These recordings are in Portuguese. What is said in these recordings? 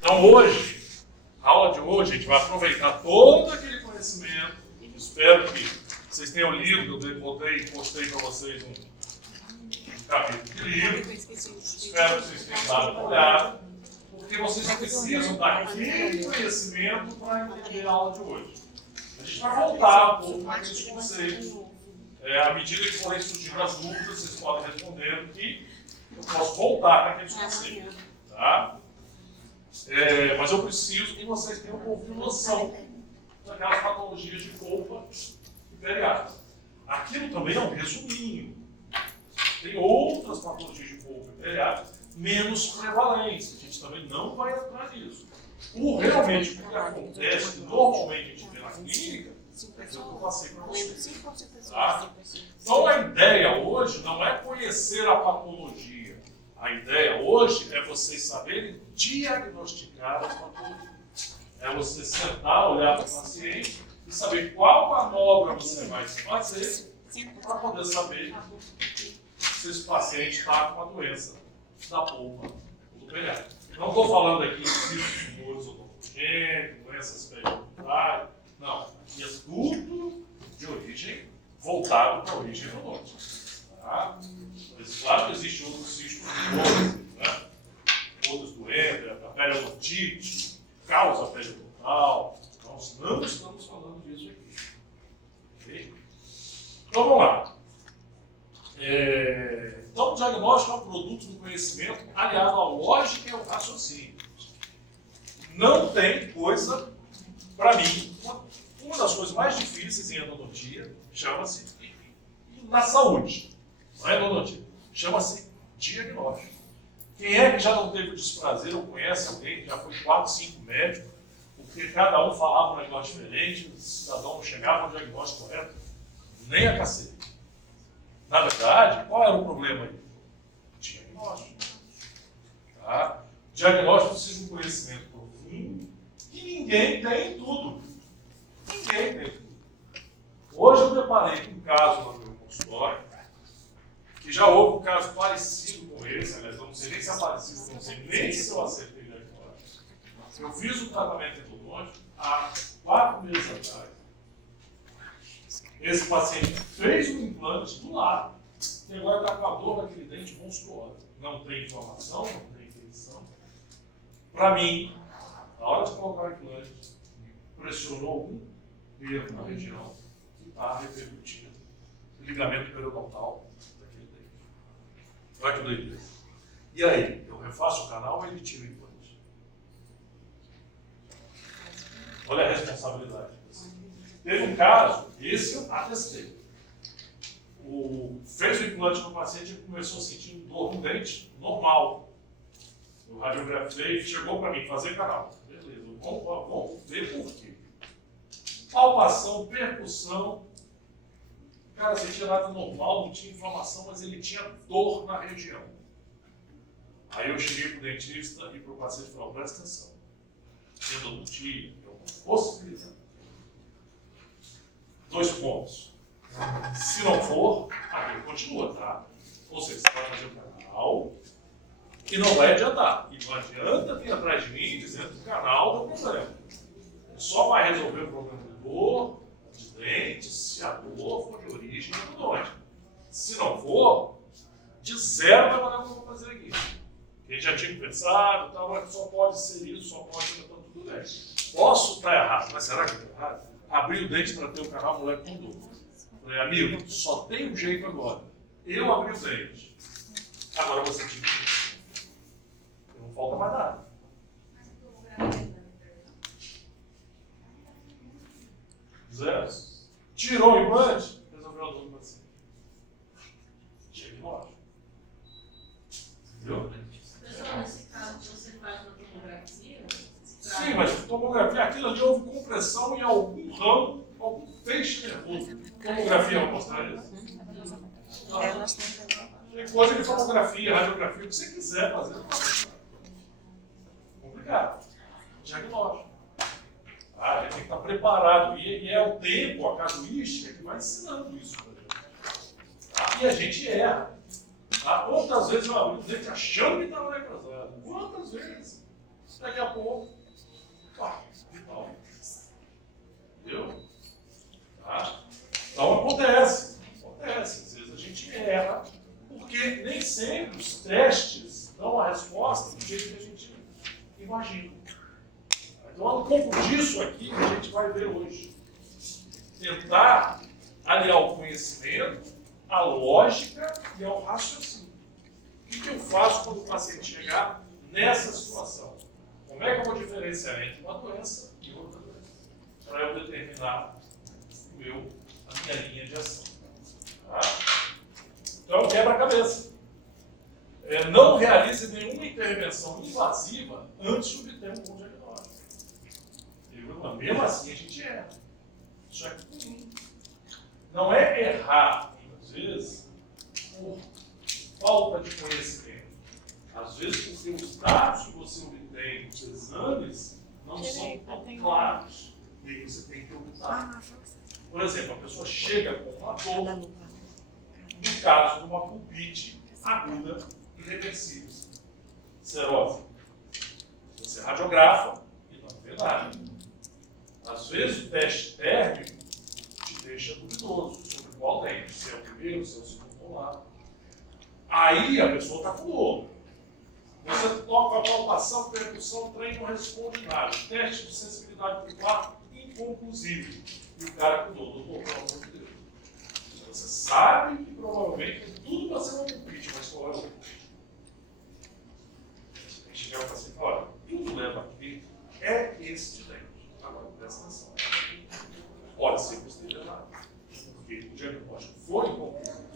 Então hoje, a aula de hoje, a gente vai aproveitar todo aquele conhecimento. Espero que vocês tenham lido, eu postei para vocês um capítulo de livro. Espero que vocês tenham dado uma olhada, porque vocês precisam daquele conhecimento para entender a aula de hoje. A gente vai voltar um pouco naqueles conceitos. À medida que forem surgindo as dúvidas, vocês podem responder e eu posso voltar naqueles conceitos. Tá? Mas eu preciso que vocês tenham um pouco de noção daquelas patologias de polpa e periátrica. Aquilo também é um resuminho. Tem outras patologias de polpa e periátrica menos prevalentes. A gente também não vai entrar nisso. Realmente, o que acontece, que normalmente a gente vê na clínica, é aquilo que eu passei para vocês. Tá? Então a ideia hoje não é conhecer a patologia. A ideia hoje é vocês saberem diagnosticar a patologia. É você sentar, olhar para o paciente e saber qual manobra você vai fazer para poder saber se esse paciente está com uma doença da polpa ou do periátrico. Não estou falando aqui de cistos tumores odontogênicos, doenças periodontais. Não, aqui é tudo de origem voltado para a origem endodôntica. Tá? Mas claro que existem outros cistos tumores, né? Outros doentes, a periodontite, causa periodontal. Nós não estamos falando disso aqui. Okay? Então vamos lá. Então o diagnóstico é um produto do conhecimento aliado à lógica e ao raciocínio. Não tem coisa, para mim, uma das coisas mais difíceis em endodontia chama-se, na saúde, não é endodontia, chama-se diagnóstico. Quem é que já não teve o desprazer ou conhece alguém que já foi 4, 5 médicos, porque cada um falava um negócio diferente, o cidadão não chegava ao diagnóstico correto? Nem a cacete. Na verdade, qual era o problema aí? Diagnóstico. Tá? Diagnóstico precisa de um conhecimento profundo que ninguém tem tudo. Ninguém tem tudo. Hoje eu deparei com um caso no meu consultório, que já houve um caso parecido com esse, aliás, eu não sei nem se é parecido, não sei nem se eu acertei o diagnóstico. Eu fiz um tratamento endodôntico há 4 meses atrás. Esse paciente fez um implante do lado, e agora está com a dor daquele dente monstruosa. Não tem inflamação, não tem infecção. Para mim, na hora de colocar o implante, pressionou um nervo na região que está repercutindo o ligamento periodontal daquele dente. Olha que doideira. E aí, eu refaço o canal ou ele tira o implante? Olha a responsabilidade. Teve um caso, esse eu atestei. Fez o implante no paciente e começou a sentir dor no dente normal. Eu radiografei, chegou para mim fazer canal. Beleza, vamos ver por quê. Palpação, percussão. O cara sentia nada normal, não tinha inflamação, mas ele tinha dor na região. Aí eu cheguei para o dentista e para o paciente e falei: presta atenção. Endodontia é uma possibilidade. 2 pontos. Se não for, aquilo continua, tá? Ou seja, você vai fazer o canal e não vai adiantar. E não adianta vir atrás de mim dizendo que o canal dá problema. Só vai resolver o problema de dor, de dente, se a dor for de origem endodôntica. Se não for, de zero vai mandar o que eu vou fazer aqui. A gente já tinha pensado, tá, só pode ser isso, só pode ser tudo bem. Posso estar errado, mas será que eu estou errado? Abri o dente para ter o canal, o moleque com dor. Falei: amigo, só tem um jeito agora. Eu abri o dente. Agora você tira. Não falta mais nada. Zero. Tirou o implante, resolveu a dor do paciente. Diagnóstico. Entendeu? Pessoal, nesse caso, você faz uma tomografia? Sim, mas tomografia, aquilo ali houve compressão em algum ramo, algum feixe nervoso. Tomografia vai mostrar isso? Tem coisa de tomografia, radiografia, o que você quiser fazer. Complicado. Diagnóstico. A gente tem que estar preparado. E é o tempo, a casuística, que vai ensinando isso para a gente. E a gente erra. Quantas vezes eu abri o dente achando que estava necrosado? Quantas vezes? Daqui a pouco, pá, vital. Entendeu? Tá? Então acontece. Às vezes a gente erra, porque nem sempre os testes dão a resposta do jeito que a gente imagina. Então, um pouco disso aqui que a gente vai ver hoje. Tentar aliar o conhecimento à lógica e ao raciocínio. O que eu faço quando o paciente chegar nessa situação? Como é que eu vou diferenciar entre uma doença e outra doença? Para eu determinar a minha linha de ação. Tá? Então, quebra-cabeça. Não realize nenhuma intervenção invasiva antes de obter um bom diagnóstico. Mas mesmo assim, a gente erra. Isso é comum. Não é errar, muitas vezes, por falta de conhecimento. Às vezes, porque os dados que você obtém nos exames não são tão claros. E aí você tem que optar. Por exemplo, a pessoa chega com uma dor, no caso de uma pulpite aguda irreversível, serose. Você radiografa e não vê nada. Às vezes o teste térmico te deixa duvidoso sobre qual dente, se é o primeiro, se é o segundo molar. Aí a pessoa está com dor. Você toca a palpação, percussão, o trem não responde nada. Teste de sensibilidade ocular inconclusivo. E o cara com dor, doutor, pelo amor de Deus. Você sabe que provavelmente tudo vai ser uma pulpite, mas qual é o pulpite? Você tem que chegar para você e falar, olha, tudo leva aqui é este dente. Agora, presta atenção. Pode ser que você esteja errado, porque o diagnóstico foi inconclusivo.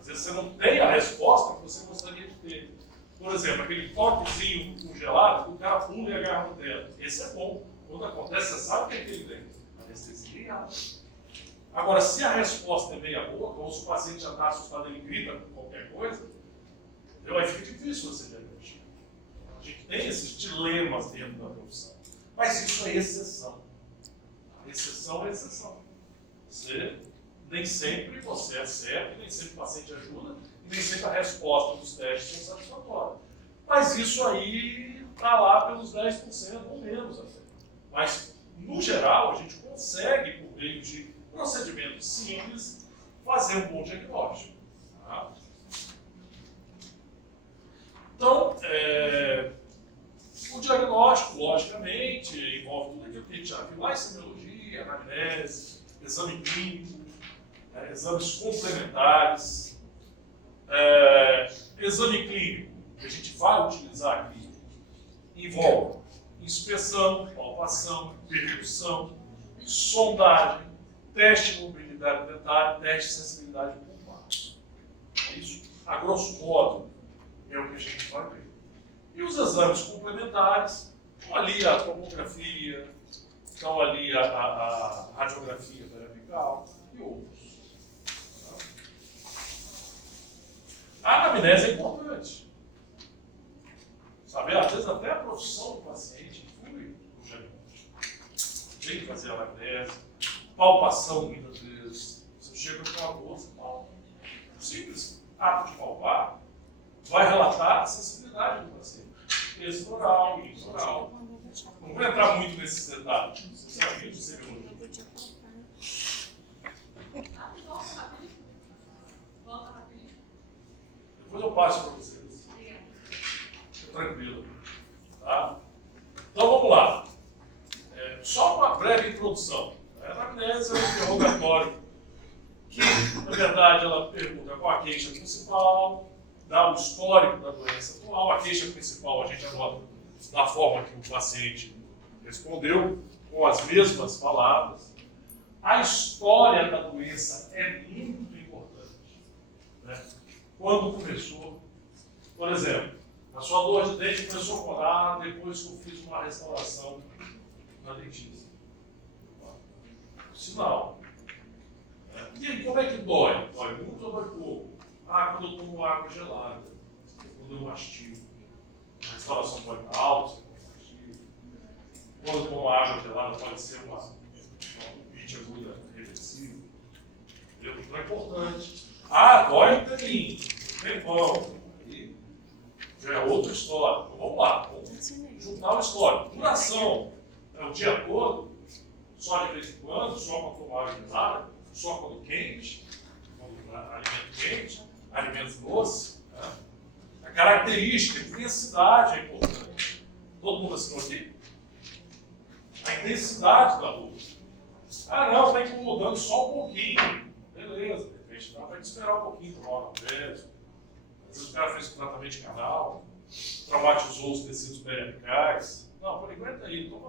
Às vezes você não tem a resposta que você gostaria de ter. Por exemplo, aquele toquezinho congelado, o cara pula e agarra no dedo. Esse é bom. Quando acontece, você sabe o que é aquele dente. Anestesia. Agora, se a resposta é meia boca, ou se o paciente já está assustado, ele grita por qualquer coisa, aí fica difícil você diagnosticar. A gente tem esses dilemas dentro da profissão. Mas isso é exceção. A exceção é exceção. Nem sempre você é certo, nem sempre o paciente ajuda, e nem sempre a resposta dos testes são satisfatórias. Mas isso aí está lá pelos 10% ou menos até. Mas, no geral, a gente consegue, por meio de procedimentos simples, fazer um bom diagnóstico. Tá? Então, o diagnóstico, logicamente, envolve tudo aquilo que a gente já viu lá em semiologia, anamnese, exame clínico, exames complementares, exame clínico, que a gente vai utilizar aqui, envolve inspeção, palpação, percussão, sondagem, teste de mobilidade dentária, teste de sensibilidade pulmonar. Isso, a grosso modo, é o que a gente vai ver. E os exames complementares, estão ali a tomografia, estão ali a radiografia periapical e outros. A anamnese é importante. Sabe, às vezes até a profissão do paciente influi no diagnóstico. Tem que fazer a anamnese, palpação muitas vezes. Você chega com uma dor, você palpa. Simples, ato de palpar, vai relatar a sensibilidade do paciente. Exoral, insoral. Não vou entrar muito nesses detalhes. Você sabe de semiologia. Depois eu passo para vocês. Fica tranquilo. Tá? Então vamos lá. Só uma breve introdução. A anamnese é um interrogatório que, na verdade, ela pergunta qual a queixa principal, dá o histórico da doença atual. A queixa principal a gente anota da forma que o paciente respondeu, com as mesmas palavras. A história da doença é muito importante. Né? Quando começou, por exemplo, a sua dor de dente começou a colar depois que eu fiz uma restauração na dentista. Sinal. E aí, como é que dói? Dói muito ou dói pouco? Quando eu tomo água gelada, quando eu mastigo. A restauração pode estar alta, quando eu tomo água gelada, pode ser uma pulpite aguda reversível. Então é importante. Dói um pelinho, tem pão. Aí já é outra história. Então vamos lá. Vamos final histórico. Duração é o dia todo, só de vez em quando, só quando for uma água gelada, só quando quente, quando alimento quente, alimentos doces. Né? A característica, a intensidade é importante. Todo mundo assinou aqui? A intensidade da luz. Ah, não, está incomodando só um pouquinho. Beleza, de repente dá para esperar um pouquinho para o analgésico. Às vezes o cara fez um tratamento de canal, traumatizou os tecidos periapicais. Não, por enquanto aí, toma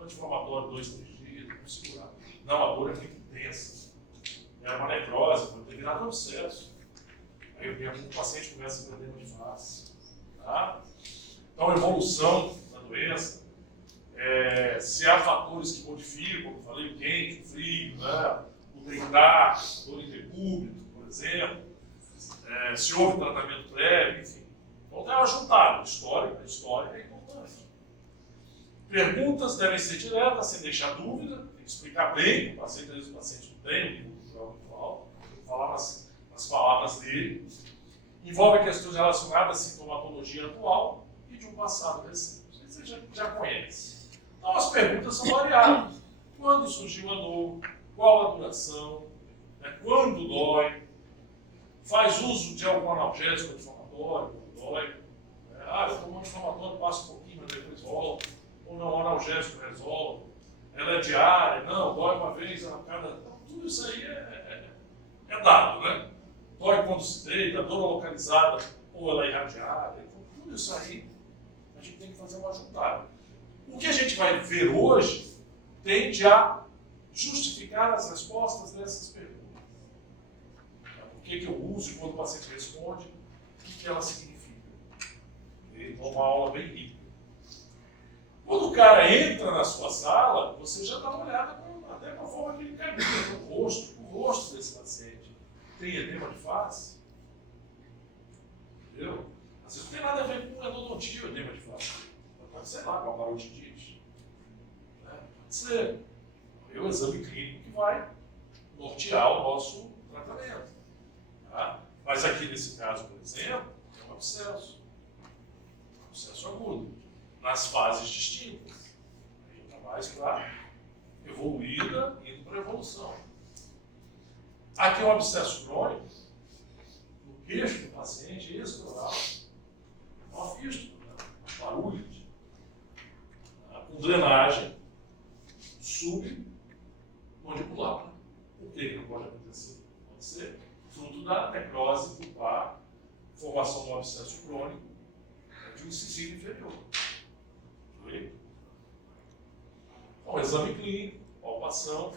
anti-inflamatório 2, 3 dias, vamos segurar. Não, a dor é muito intensa. Era uma necrose, pode ter virado um abscesso. Aí o paciente começa a perder de face. Tá? Então, a evolução da doença, se há fatores que modificam, como eu falei, o quente, o frio, né? O deitar, a dor em decúbito, por exemplo, se houve tratamento prévio, enfim. Então, tem uma juntada. A história é importante. Perguntas devem ser diretas, sem deixar dúvida, tem que explicar bem, o paciente, às vezes o paciente não tem o cultural ritual, tem que falar nas palavras dele. Envolve questões relacionadas à sintomatologia atual e de um passado recente. Você já conhece. Então, as perguntas são variadas. Quando surgiu a dor? Qual a duração? Quando dói? Faz uso de algum analgésico inflamatório? Quando dói? Eu tomo um inflamatório, passo um pouquinho, mas depois volta. Ou não, o analgésico resolve. Ela é diária? Não, dói uma vez a cada... Então, tudo isso aí é dado, né? Dói quando se deita, dor localizada, ou ela é irradiada. Então, tudo isso aí a gente tem que fazer uma juntada. O que a gente vai ver hoje tende a justificar as respostas dessas perguntas. Por que eu uso e quando o paciente responde, o que ela significa. Então, uma aula bem rica. Quando o cara entra na sua sala, você já dá uma olhada até para a forma que ele caminha, o rosto desse paciente. Tem edema de face? Entendeu? Às vezes não tem nada a ver com endodontia o edema de face. Pode ser lá, com a parotidite. Pode ser. É o exame clínico que vai nortear o nosso tratamento. Tá? Mas aqui nesse caso, por exemplo, é um abscesso. Um abscesso agudo. Nas fases distintas. Ainda mais para evoluída, indo para a evolução. Aqui é um abscesso crônico, no queixo do paciente, extraoral. Uma fístula, barulho, com drenagem submandibular. O que não pode acontecer? Pode ser fruto da necrose pulpar, formação de um abscesso crônico de um incisivo inferior. Então, exame clínico, palpação,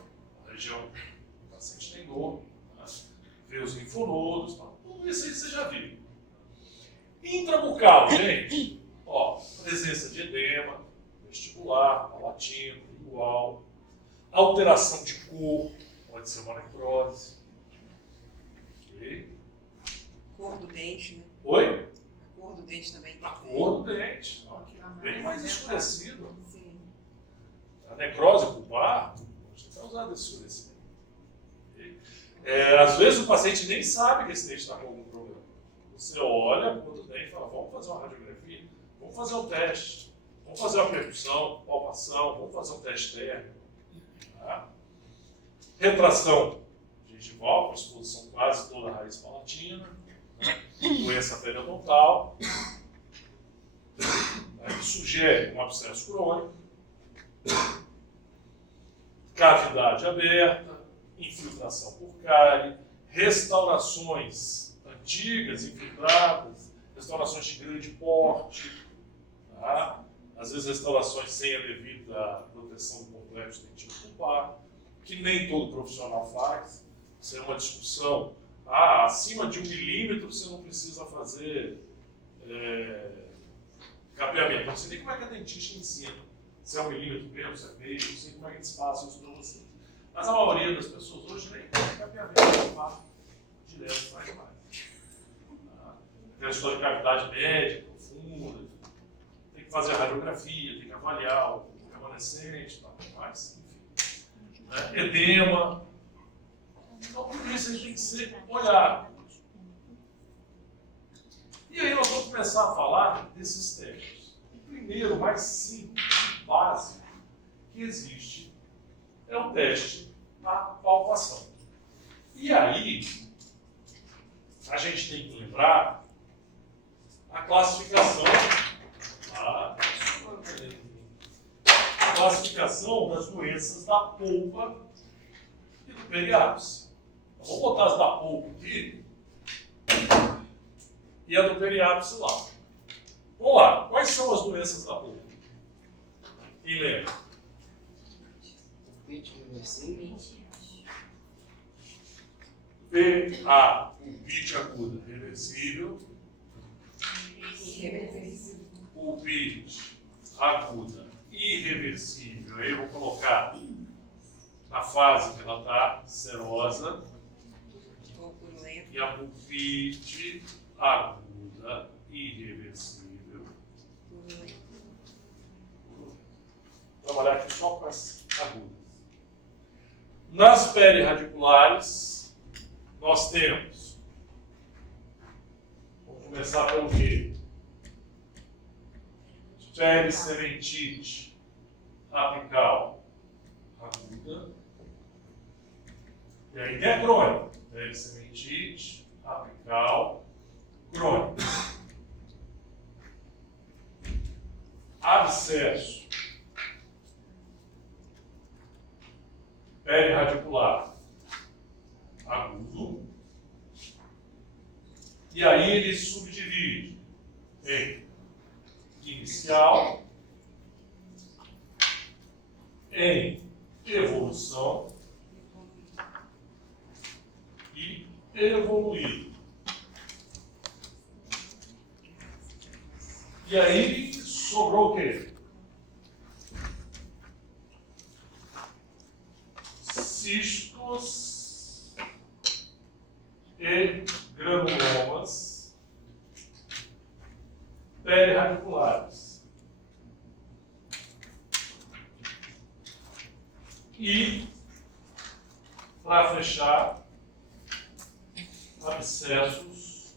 a região que o paciente tem dor, ver os linfonodos, tudo isso aí você já viu. Intrabucal, gente, presença de edema, vestibular, palatino, igual, alteração de cor, pode ser uma necrose. Okay. Cor do dente, né? Oi? A cor do dente também tem. A cor do dente, bem mais escurecido. Sim. A necrose pulpar, a gente tem usado esse escurecimento. Às vezes o paciente nem sabe que esse dente está com algum problema. Você olha quando o dente e fala, vamos fazer uma radiografia, vamos fazer um teste, vamos fazer uma percussão, palpação, vamos fazer um teste térmico. Tá? Retração gengival, com exposição quase toda a raiz palatina, né? Doença periodontal, que sugere um abscesso crônico, cavidade aberta, infiltração por cárie, restaurações antigas, infiltradas, restaurações de grande porte, tá? Às vezes restaurações sem a devida proteção do complexo dentil pulpar, que nem todo profissional faz. Isso é uma discussão. Acima de 1 milímetro você não precisa fazer capeamento. Não sei nem como é que a dentista ensina. Se é 1 milímetro mesmo, se é meio, não sei como é que eles passam isso para você. Mas a maioria das pessoas hoje nem tem capeamento, direto faz mais. Tem a história de cavidade média, profunda, tem que fazer a radiografia, tem que avaliar o remanescente, mas, enfim. Edema. Então, tudo isso tem que ser olhado. E aí nós vamos começar a falar desses testes. primeiro, mais simples, básico, que existe é o teste da palpação. E aí, a gente tem que lembrar a classificação, a classificação das doenças da polpa e do periápice. Vamos botar as da polpa aqui e a do periápice lá. Vamos lá, quais são as doenças da polpa? Quem lembra? PA, pulpite aguda reversível, Irreversível. pulpite aguda irreversível. Aí eu vou colocar na fase que ela está serosa, Ou purulento. e a pulpite aguda irreversível. Purulento. Vou trabalhar aqui só com as agudas. Nas perirradiculares, nós temos, vamos começar pelo quê? Pericementite apical aguda. E aí tem a crônica. Pericementite apical crônica. Abscesso perirradicular agudo. E aí ele subdivide em inicial, em evolução e evoluído. E aí sobrou o quê? Cistos e granulomas perirradiculares. E, para fechar, abscessos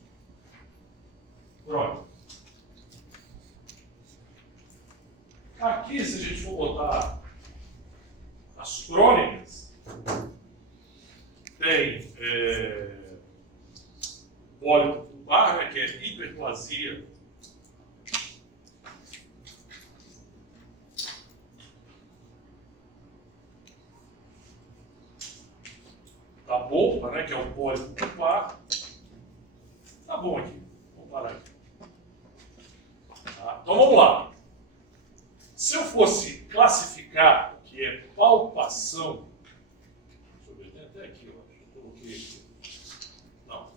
crônicos. Aqui, se a gente for botar as crônicas, tem pólipo pulpar, né, que é hiperplasia da polpa, né, que é o pólipo pulpar. Tá bom aqui, vamos parar aqui. Tá? Então vamos lá. Se eu fosse classificar o que é palpação, deixa eu ver, tem até aqui, ó, eu coloquei aqui. Não.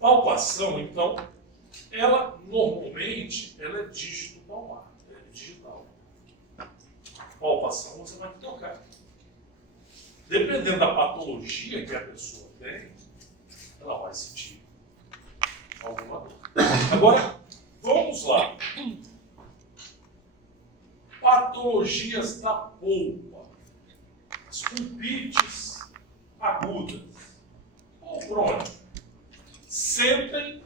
Palpação, então, ela normalmente ela é dígito palmar, é digital. Palpação você vai tocar. Dependendo da patologia que a pessoa tem, ela vai sentir alguma dor. Agora, vamos lá. Patologias da polpa. As pulpites agudas ou crônicas. Sentem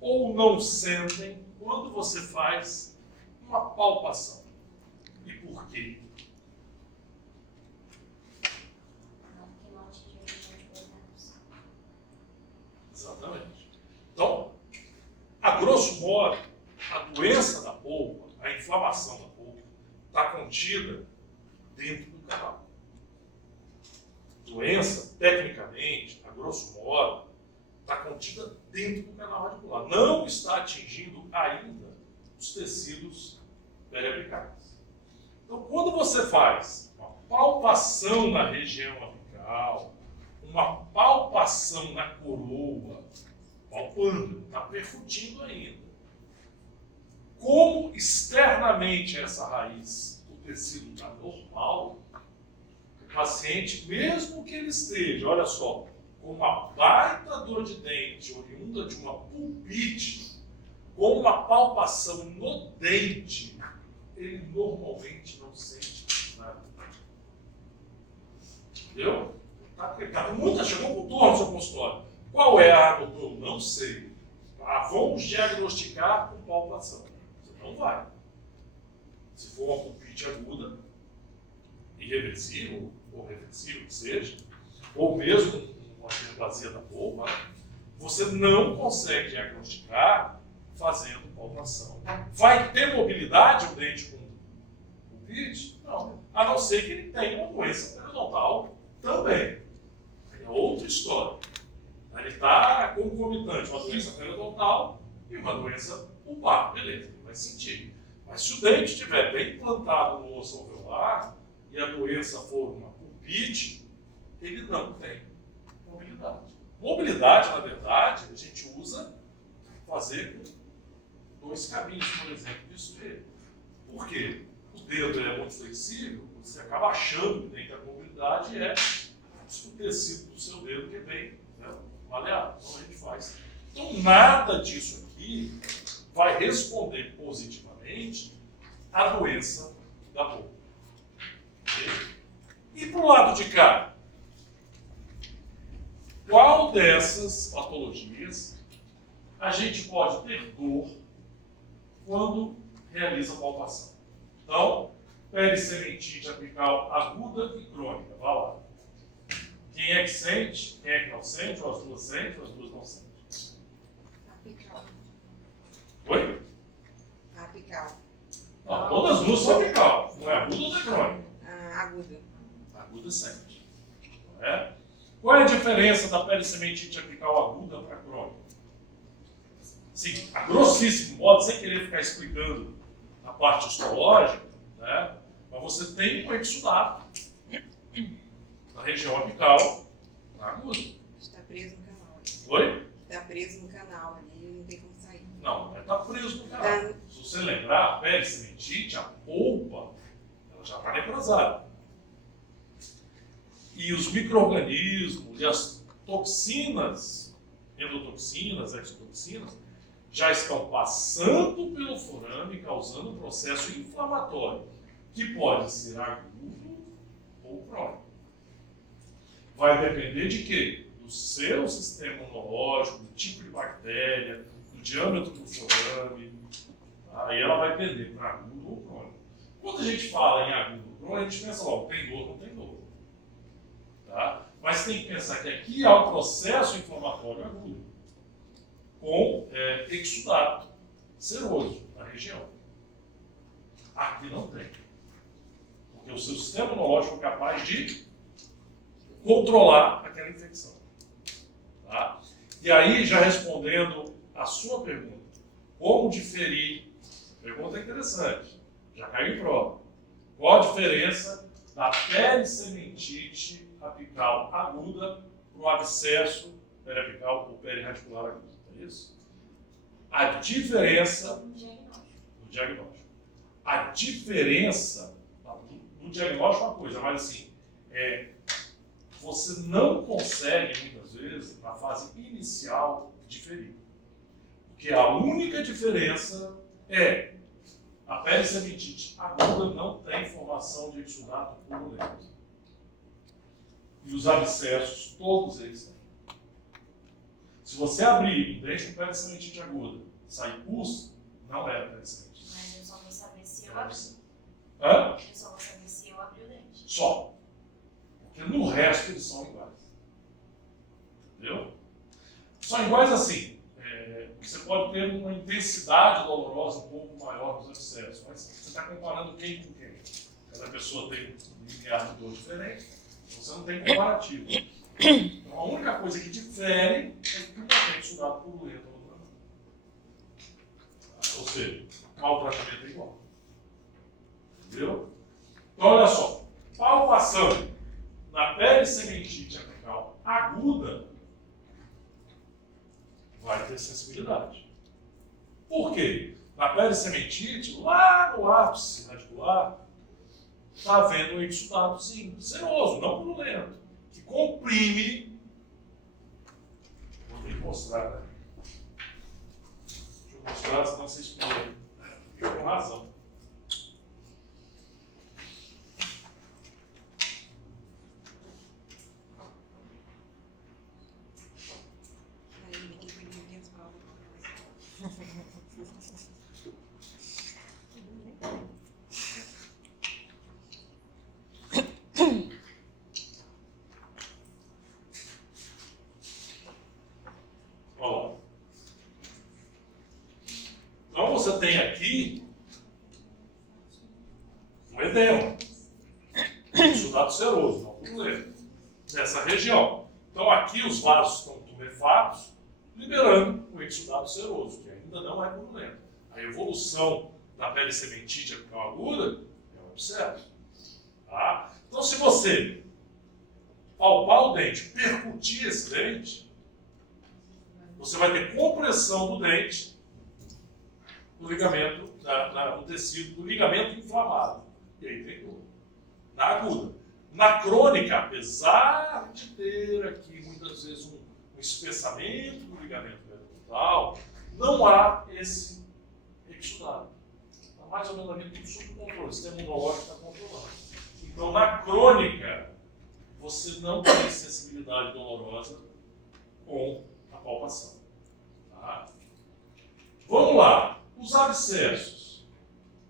ou não sentem quando você faz uma palpação. E por quê? Exatamente. Então, a grosso modo, a doença da polpa, a inflamação da polpa, está contida dentro do canal. Doença, tecnicamente, a grosso modo, está contida dentro do canal radicular. Não está atingindo ainda os tecidos periapicais. Então, quando você faz uma palpação na região apical, uma palpação na coroa, palpando, está percutindo ainda. Como externamente essa raiz, o tecido está normal, o paciente, mesmo que ele esteja, olha só, com uma baita dor de dente, oriunda de uma pulpite, com uma palpação no dente, ele normalmente não sente nada. Entendeu? Muita chegou com dor no seu consultório. Qual é a, doutor? Não sei. Vamos diagnosticar com palpação. Você Se for uma pulpite aguda, irreversível ou reversível que seja, ou mesmo uma hiperplasia da polpa, você não consegue diagnosticar fazendo palpação. Vai ter mobilidade o dente com pulpite? Não. A não ser que ele tenha uma doença periodontal também. É outra história. Ele está concomitante uma doença periodontal e uma doença pulpar. Beleza, ele vai sentir. Mas se o dente estiver bem implantado no osso alveolar e a doença for uma pulpite, ele não tem mobilidade. Mobilidade, na verdade, a gente usa fazer com 2 caminhos, por exemplo, de espelho. Por quê? O dedo é muito flexível, você acaba achando que tem que a mobilidade é o tecido do seu dedo que é bem, né, maleável. Então a gente faz. Então nada disso aqui vai responder positivamente à doença da boca. Okay? E para o lado de cá? Qual dessas patologias a gente pode ter dor quando realiza a palpação? Então, pericementite apical aguda e crônica. Vá lá. Quem é que sente? Quem é que não sente? Ou as duas sentem, ou as duas não sentem? Apical. Oi? Apical. Não, todas as duas são apical. Não é aguda ou não é crônica? Aguda. Aguda sente. Não é? Qual é a diferença da pericementite apical aguda para crônica? Sim, a grossíssimo modo, sem querer ficar explicando a parte histológica, né? Mas você tem um exudato na região apical na aguda. Está preso no canal. Oi? Está preso no canal ali, não tem como sair. Não, está preso no canal. Se você lembrar, a pericementite, a polpa, ela já está necrosada. E os micro-organismos e as toxinas, endotoxinas, exotoxinas, já estão passando pelo forame, causando um processo inflamatório, que pode ser agudo ou crônico. Vai depender de quê? Do seu sistema imunológico, do tipo de bactéria, do diâmetro do forame. Aí ela vai tender para agudo ou crônico. Quando a gente fala em agudo ou crônico, a gente pensa logo, tem dor, não tem dor. Tá? Mas tem que pensar que aqui há um processo inflamatório agudo, com exudato seroso na região. Aqui não tem. Porque o seu sistema imunológico é capaz de controlar aquela infecção. Tá? E aí, já respondendo a sua pergunta, como diferir? Pergunta interessante, já caiu em prova. Qual a diferença da pericementite apical aguda para o abscesso periapical ou perirradicular agudo? É isso? A diferença No diagnóstico. no diagnóstico. A diferença no diagnóstico é uma coisa, mas assim, você não consegue, muitas vezes, na fase inicial, diferir. Porque a única diferença é a pericementite aguda não tem formação de exudato purulento. E os abscessos, todos eles têm. Se você abrir um dente com pericementite aguda, sair pus, não é pericementite. Mas eu só vou saber se eu abri. Hã? Eu só vou saber se eu abri o dente. Só. Porque no resto eles são iguais. Entendeu? São iguais assim. Você pode ter uma intensidade dolorosa um pouco maior nos abscessos, mas você está comparando quem com quem. Cada pessoa tem um limiar de dor diferente, então você não tem comparativo. Então a única coisa que difere é que uma tem exudado purulento ou outra não. Ou seja, o tratamento é igual. Entendeu? Então olha só, palpação na pericementite apical aguda vai ter sensibilidade. Por quê? Na pericementite, lá no ápice radicular, está havendo um exudadozinho seroso, não purulento, que comprime. Vou ter que mostrar, né? Deixa eu mostrar, senão vocês podem. Fica com razão. Aí, ninguém foi ninguém as palavras. você tem aqui um edema, exudado seroso, não problema, nessa região. Então aqui os vasos estão tumefatos, liberando o exudado seroso, que ainda não é purulento. A evolução da pele sementítica com aguda é um obséquio. Tá? Então se você palpar o dente, percutir esse dente, você vai ter compressão do dente, do ligamento, no tecido, do ligamento inflamado. E aí tem dor. Na aguda. Na crônica, apesar de ter aqui muitas vezes um espessamento do ligamento periodontal, não há esse exudado. Está mais ou menos ali tudo sob controle. O sistema imunológico está controlando. Então, na crônica, você não tem sensibilidade dolorosa com a palpação. Tá? Vamos lá. Os abscessos.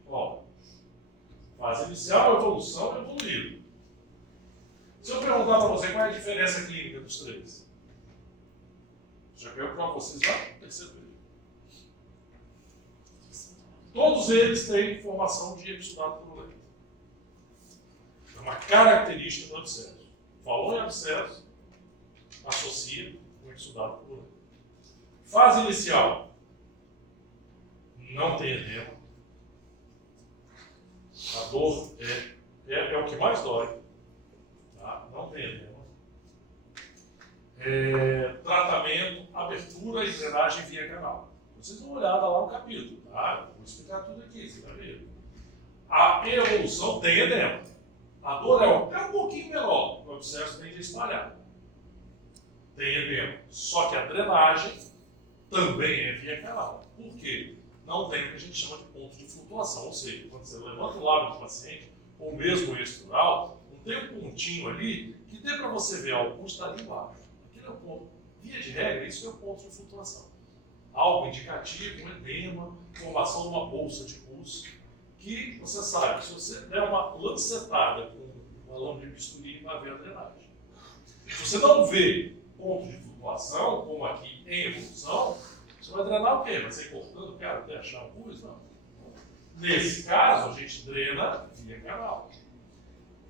Ó, fase inicial, evolução, evoluído. Se eu perguntar para você qual é a diferença clínica dos três, já quero para vocês já perceber. Todos eles têm formação de exudado purulento. É uma característica do abscesso. Falou em abscesso, associa com exudado purulento. Fase inicial. Não tem edema. A dor é o que mais dói. Tá? Não tem edema. Tratamento, abertura e drenagem via canal. Vocês dão uma olhada lá no capítulo. Tá? Vou explicar tudo aqui, você vai ver. A evolução tem edema. A dor é um pouquinho menor. O abscesso tende a espalhar. Tem edema. Só que a drenagem também é via canal. Por quê? Não tem o que a gente chama de ponto de flutuação. Ou seja, quando você levanta o lábio do paciente, ou mesmo o extrural, não tem um pontinho ali que dê para você ver, o pulso está ali embaixo. Aquele é o ponto. Via de regra, isso é o ponto de flutuação. Algo indicativo, um edema, formação de uma bolsa de pulso, que você sabe que se você der uma lancetada com uma lâmina de bisturi, vai ver a drenagem. Se você não vê ponto de flutuação, como aqui em evolução, você vai drenar o quê? Vai ser cortando, cara, até achar o pulso? Não. Nesse caso, a gente drena via canal.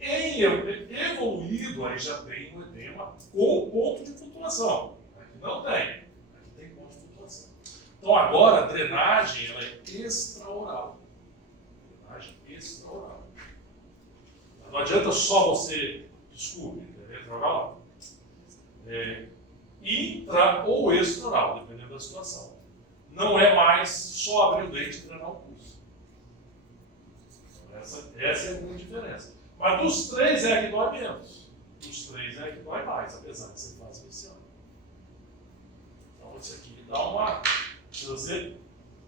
Em evoluído, aí já tem um edema com ponto de flutuação. Aqui não tem. Aqui tem ponto de flutuação. Então agora a drenagem ela é extraoral. Drenagem extraoral. Não adianta só você, desculpe, retrooral. Intra ou extraoral, dependendo da situação. Não é mais só abrir o dente e drenar o pulso. Então, essa é a grande diferença. Mas dos três é a que dói menos. Dos três é a que dói mais, apesar de ser fase inicial. Então isso aqui dá uma... Se você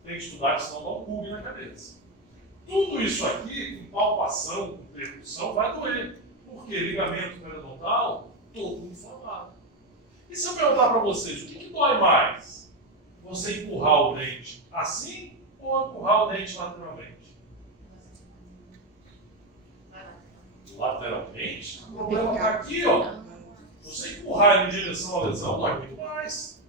tem que estudar, senão dá um bug na cabeça. Tudo isso aqui, com palpação, com percussão, vai doer. Porque ligamento periodontal, todo inflamado. E se eu perguntar para vocês, o que dói mais? Você empurrar o dente assim ou empurrar o dente lateralmente? Lateralmente? O problema está aqui, ó. Se você empurrar ele em direção à lesão, dói muito mais.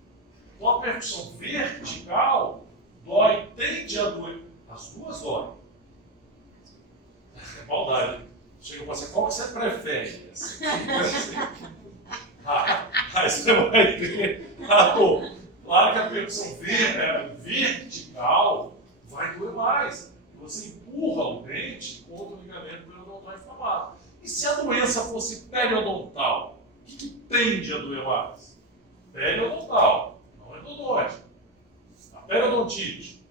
Então a percussão vertical dói, tende a doer. As duas doem. É maldade. Chega para você, qual que você prefere? Aí você vai ver. Claro que a percussão vertical vai doer mais. Você empurra o dente contra o ligamento periodontal inflamado. E se a doença fosse periodontal, o que tende a doer mais? Periodontal, não endodôntica. A periodontite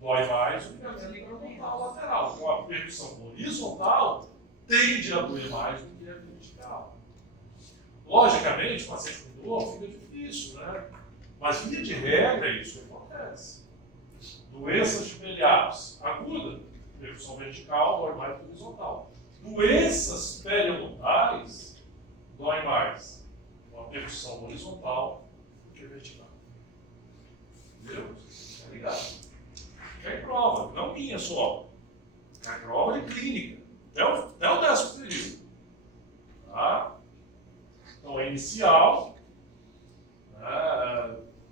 dói mais o ligamento periodontal lateral. Com a percussão horizontal, tende a doer mais do que a vertical. Logicamente, o paciente com dor fica difícil, né? Mas, via de regra, isso acontece. Doenças familiares aguda, percussão vertical, dói mais do que horizontal. Doenças periodontais, dói mais uma percussão horizontal do que vertical. Entendeu? Tá ligado? Cai prova, não minha só. Cai prova de clínica. Até o 10º período. Tá? Então, é inicial.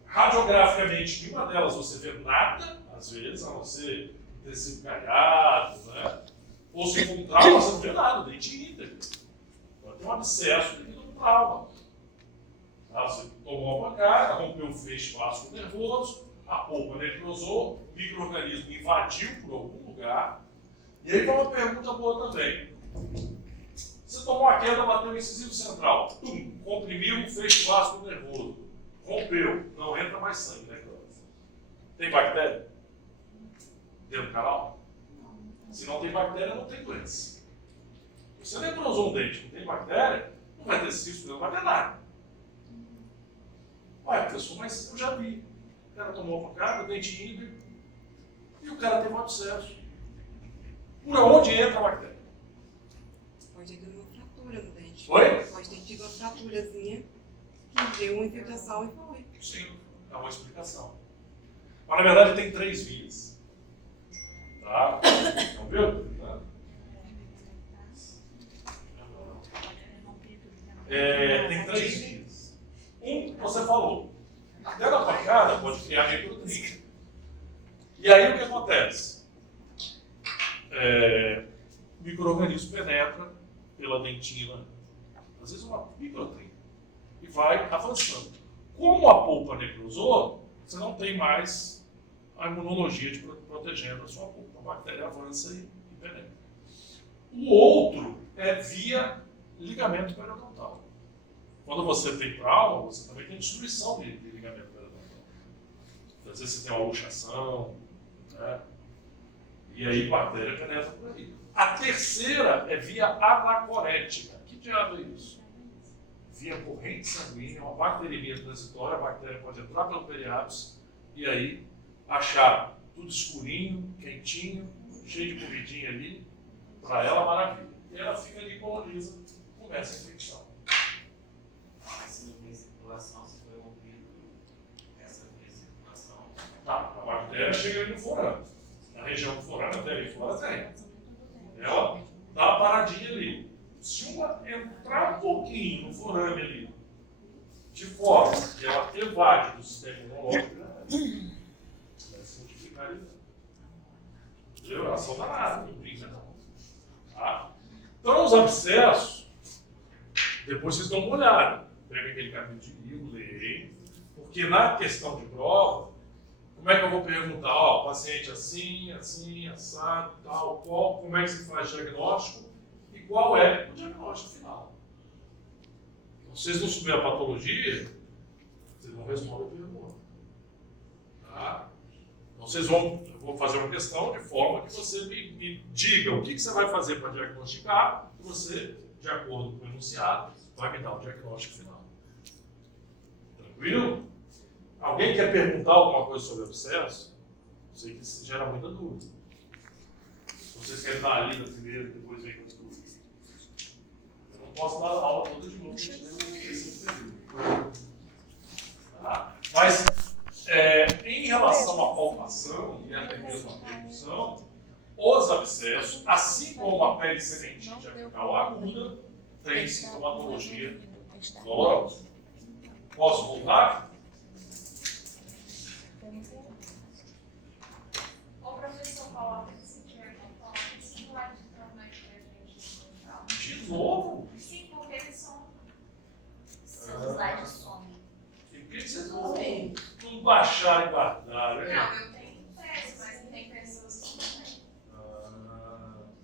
Radiograficamente, nenhuma delas você vê nada, às vezes, a não ser tecido caiado, né? Ou se for um trauma, você não vê nada, dente íntegro. Tem um abscesso devido a um trauma. Tá? Você tomou uma pancada, rompeu o feixe vasco nervoso, a polpa necrosou, o micro-organismo invadiu por algum lugar. E aí vai uma pergunta boa também. Você tomou uma queda, bateu o incisivo central, comprimiu o feixe vasco nervoso, rompeu, não entra mais sangue, né, Cláudio? Tem bactéria? Dentro do canal? Se não tem bactéria, não tem doença. Se você necrosou um dente, não tem bactéria, não vai ter cisto, não vai ter nada. Olha, a pessoa, mas eu já vi. O cara tomou uma pancada, dente íntegro, e o cara teve um abscesso. Por onde entra a bactéria? Pode ter uma fratura no dente. Oi? Pode ter tido uma fraturazinha que deu uma infiltração e foi. Sim, é uma explicação. Mas na verdade tem 3 vias. Tá? Não viu? Tá? Tem 3 vias. Você falou. Até na pancada pode criar microtrinca. E aí o que acontece? O micro-organismo penetra pela dentina, às vezes uma microtrinca, e vai avançando. Como a polpa necrosou, você não tem mais a imunologia protegendo a sua polpa. A bactéria avança e penetra. O outro é via ligamento periodontal. Quando você tem trauma, você também tem destruição de ligamento periodontal. Às vezes você tem uma luxação, né? E aí a bactéria penetra por aí. A terceira é via anacorética. Que diabo é isso? Via corrente sanguínea, uma bacteriemia transitória, a bactéria pode entrar pelo periápse e aí achar tudo escurinho, quentinho, cheio de comidinha ali, para ela maravilha. E ela fica ali, coloniza, começa a infecção. Mas se não tem circulação, se foi rompido, essa circulação. Tá, a bactéria chega ali no forame. Na região do forame, até ali fora tem. Ela dá uma paradinha ali. Se uma entrar um pouquinho no forame ali, de forma que ela evade do sistema imunológico, vai se multiplicar ali. Entendeu? Elas são danadas, não brinca não. Tá? Então, os abscessos, depois vocês dão uma olhada. Pega aquele capítulo de livro, leem, porque na questão de prova, como é que eu vou perguntar? Ó, paciente assim, assim, assado, tal, qual, como é que se faz diagnóstico e qual é o diagnóstico final. Então, se vocês não souberem a patologia, vocês não respondem a pergunta. Tá? Então, eu vou fazer uma questão de forma que você me diga o que você vai fazer para diagnosticar e você, de acordo com o enunciado, vai me dar o diagnóstico final. Tranquilo? Alguém quer perguntar alguma coisa sobre o abscesso? Sei que isso gera muita dúvida. Se vocês querem dar a lida primeiro e depois vem com as dúvidas. Eu não posso dar a aula toda de novo, porque a gente tem esse período. Tá? Mas, em relação à palpação e até mesmo à percussão, os abscessos, assim como a pericenetite apical aguda, tem sintomatologia dolorosa. Posso voltar? Ô, professor, coloca esse termo, coloca esse slide também pra gente. De novo? Sim, porque eles são. Seus slides somem. E por que vocês não baixaram e guardaram? Hein? Não, eu tenho impresso, mas tem pessoas que não têm.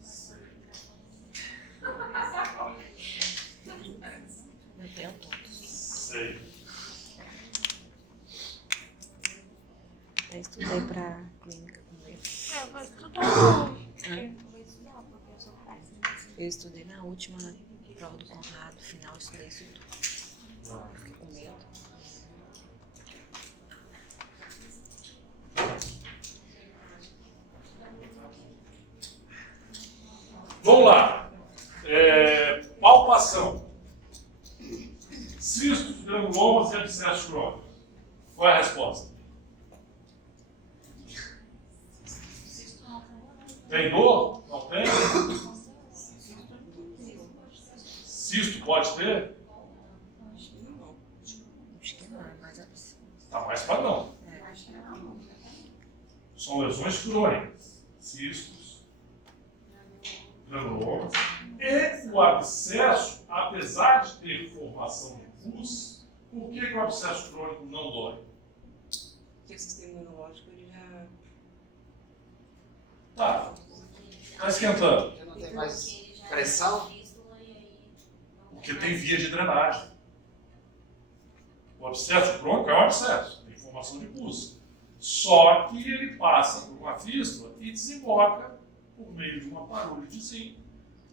Sei. Eu tenho todos. Sei. Eu estudei pra clínica com ele. Eu vou estudar. Eu vou estudar, porque eu sou péssima. Eu estudei na última prova do Conrado, final, eu estudei isso tudo. Fiquei com medo. Vamos lá. Palpação. Cistos, granulomas e abscessos crônicos. Qual é a resposta? Tem dor? Não tem? Cisto pode ter? Acho que não, é mais absurdo. Está mais para não. São lesões crônicas. cistos, granulomas, e o abscesso, apesar de ter formação de pus, por que o abscesso crônico não dói? Porque o sistema imunológico ele já. Tá, está esquentando, Porque não tem mais pressão. porque tem via de drenagem. O abscesso crônico é um abscesso, tem formação de pus. Só que ele passa por uma fístula e desemboca por meio de uma parulidezinha,